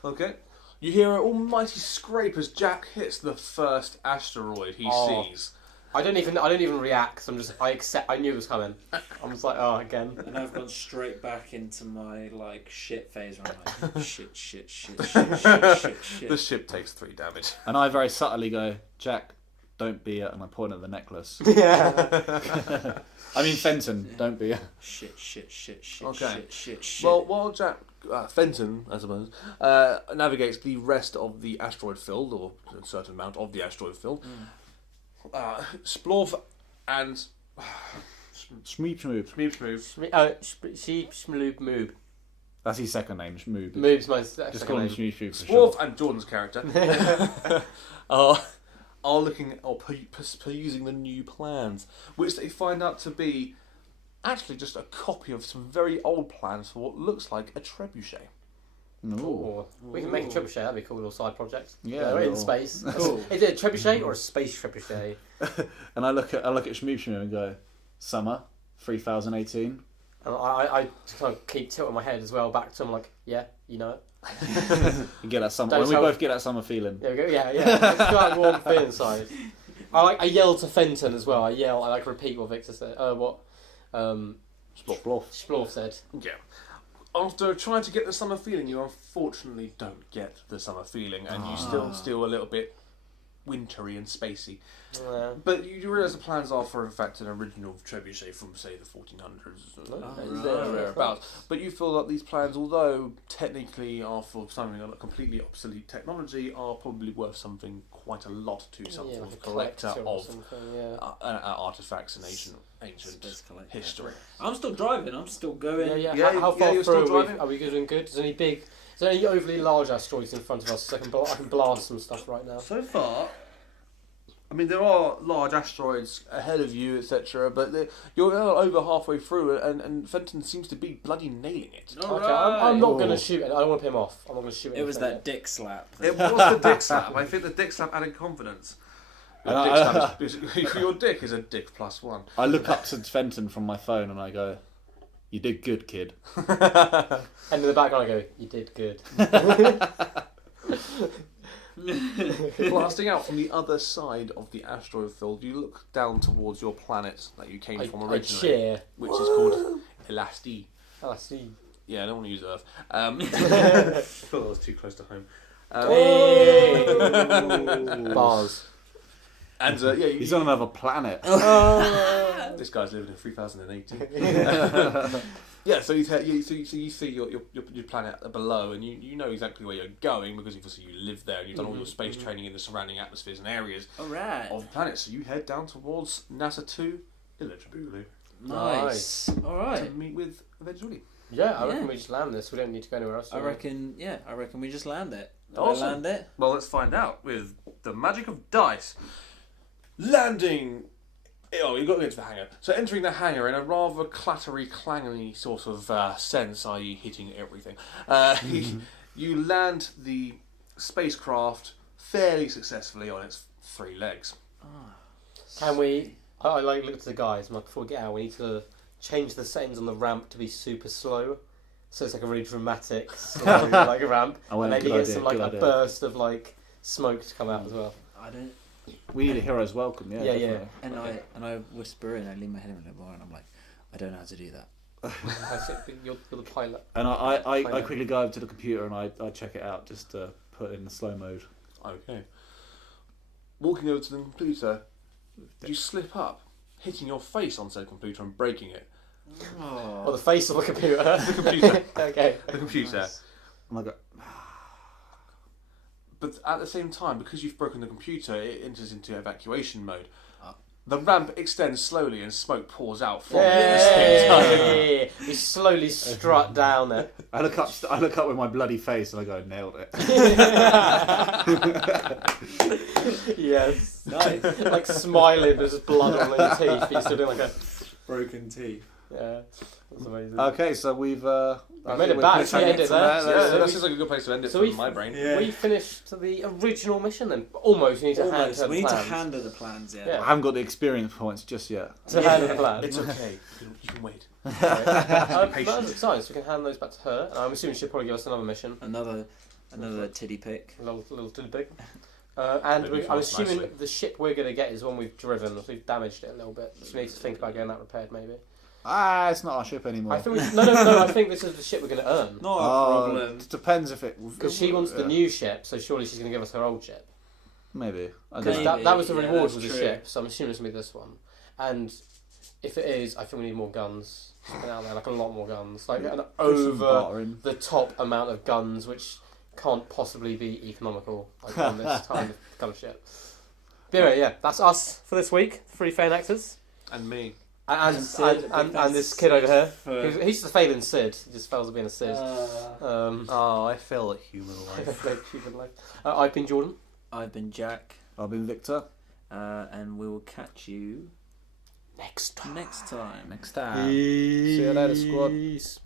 Okay. You hear an almighty scrape as Jack hits the first asteroid he Oh. sees. I don't even react. 'Cause I'm just. I accept. I knew it was coming. I'm just like, oh, again. And I've gone straight back into my like shit phase where I'm like shit. The ship takes 3 damage. And I very subtly go, Jack, don't be it. And I point at the necklace. Yeah. I mean, Fenton, don't be it. Shit. Okay. Shit. Well, while Jack Fenton, I suppose, navigates the rest of the asteroid field, or a certain amount of the asteroid field, Splorf and Schmeep Schmoob. Sheep, Schmloob, Moob. That's his second name, Schmoob. Moob's my Just second call him name. Schmeep Schmoob for Splorf short. and Jordan's character are looking or perusing the new plans, which they find out to be actually just a copy of some very old plans for what looks like a trebuchet. No. Ooh. We can make a trebuchet. That'd be a cool little side project. Yeah, We're in little- space. Cool. Is it a trebuchet or a space trebuchet? And I look at Schmeep Schmoob and go, summer 3018. And I just kind of keep tilting my head as well back to him, like, yeah, you know it. You get that summer. Don't When we tell- both get that summer feeling. There we go. Yeah. It's got that warm feeling inside. I yell to Fenton as well. I repeat what Victor said. What Splorf. Splorf said. Yeah. After trying to get the summer feeling, you unfortunately don't get the summer feeling, and you still a little bit wintry and spacey. But you realise the plans are for, in fact, an original trebuchet from, say, the 1400s. Thereabouts. But you feel that these plans, although technically are for something like completely obsolete technology, are probably worth something quite a lot to some Yeah, sort like of a collector or of something, yeah. artifacts and ancient Space collector. history. I'm still driving. I'm still going. Yeah. Yeah, How far you're through still are we? driving? Are we doing good? Is there any overly large asteroids in front of us? So I can blast some stuff right now. So far, I mean, there are large asteroids ahead of you, etc. But you're over halfway through, and Fenton seems to be bloody nailing it. All Okay, right. I'm not going Oh. to shoot it. I don't want to pin him off. I'm not going to shoot It was anything that dick slap. It was the dick slap. I think the dick slap added confidence. Your And dick, I- slap is, your dick is a dick +1. I look up to Fenton from my phone and I go, "You did good, kid." And in the background, I go, "You did good." Blasting out from the other side of the asteroid field, you look down towards your planet that you came from I originally, cheer. which is called Elasti. Oh, I see. Yeah, I don't want to use Earth. I thought that was too close to home. Hey! Bars. And yeah, He's on another planet. this guy's living in 3018. Yeah, so you see your planet below, and you know exactly where you're going because obviously you live there and you've done all your space training in the surrounding atmospheres and areas All right. of the planet. So you head down towards NASA 2 Illitrabulu Nice. All to right. meet with eventually. Yeah, I Yeah. reckon we just land this. We don't need to go anywhere else. I reckon. Yeah, I reckon we just land it. Do Awesome. I land it? Well, let's find out with the magic of dice. Landing. Oh, you've got to go into the hangar. So entering the hangar in a rather clattery, clangy sort of sense, i.e. hitting everything, you land the spacecraft fairly successfully on its 3 legs. Can we? I like look to the guys. I'm like, before we get out, we need to change the settings on the ramp to be super slow, so it's like a really dramatic slow, like a ramp, Oh, and well, maybe good get idea, some like good a idea. burst of like smoke to come out as well. I don't. We need a hero's welcome. Yeah. Yeah, definitely. And I whisper in. I lean my head in a little more, and I'm like, I don't know how to do that. I think you're the pilot. And I quickly go over to the computer and I check it out just to put it in the slow mode. Okay. Walking over to the computer, you slip up, hitting your face on said computer and breaking it. Or the face of the computer. The computer. Okay. The computer. And I go, But at the same time, because you've broken the computer, it enters into evacuation mode. The ramp extends slowly and smoke pours out from it at the same time. Yay! We slowly strut down it. I look up with my bloody face and I go, nailed it. Yes. Nice. Like smiling, there's just blood on your teeth, but you're still doing like a... Broken teeth. Yeah. That's amazing. Okay, so we've I made think it we're back. pretty So you much ended from there. That's Yeah, it. that seems like a good place to end it So from we- my brain. Yeah. We finished the original mission then. Almost. We need to hand Almost. her We the need to plans. hand her the plans. Yeah. Yeah. I haven't got the experience points just yet. To hand her the plans. It's okay. You can wait. That's exciting. So we can hand those back to her. And I'm assuming she'll probably give us another mission. Another titty pick. A little big. And Maybe I'm fast assuming nicely. the ship we're going to get is one we've driven. We've damaged it a little bit. So we need to think about getting that repaired maybe. It's not our ship anymore. I think no. I think this is the ship we're going to earn. Not a problem. It depends if it... Because she wants the new ship, so surely she's going to give us her old ship. Maybe. I don't Because know. Maybe, that was the yeah, reward that's with the true. ship, so I'm assuming it's going to be this one. And if it is, I think we need more guns. Something out there, like a lot more guns. Like an Some over bartering. the top amount of guns, which can't possibly be economical like on this kind of ship. But anyway, yeah, that's us for this week. 3 fan actors. And me. And Sid, and this kid over here. for- He's the failing Sid. He just fails at being a Sid. Oh, I fail at human life. Human life. I've been Jordan. I've been Jack, I've been Victor. and we will catch you Next time. next time. Next time. See you later, squad. Peace.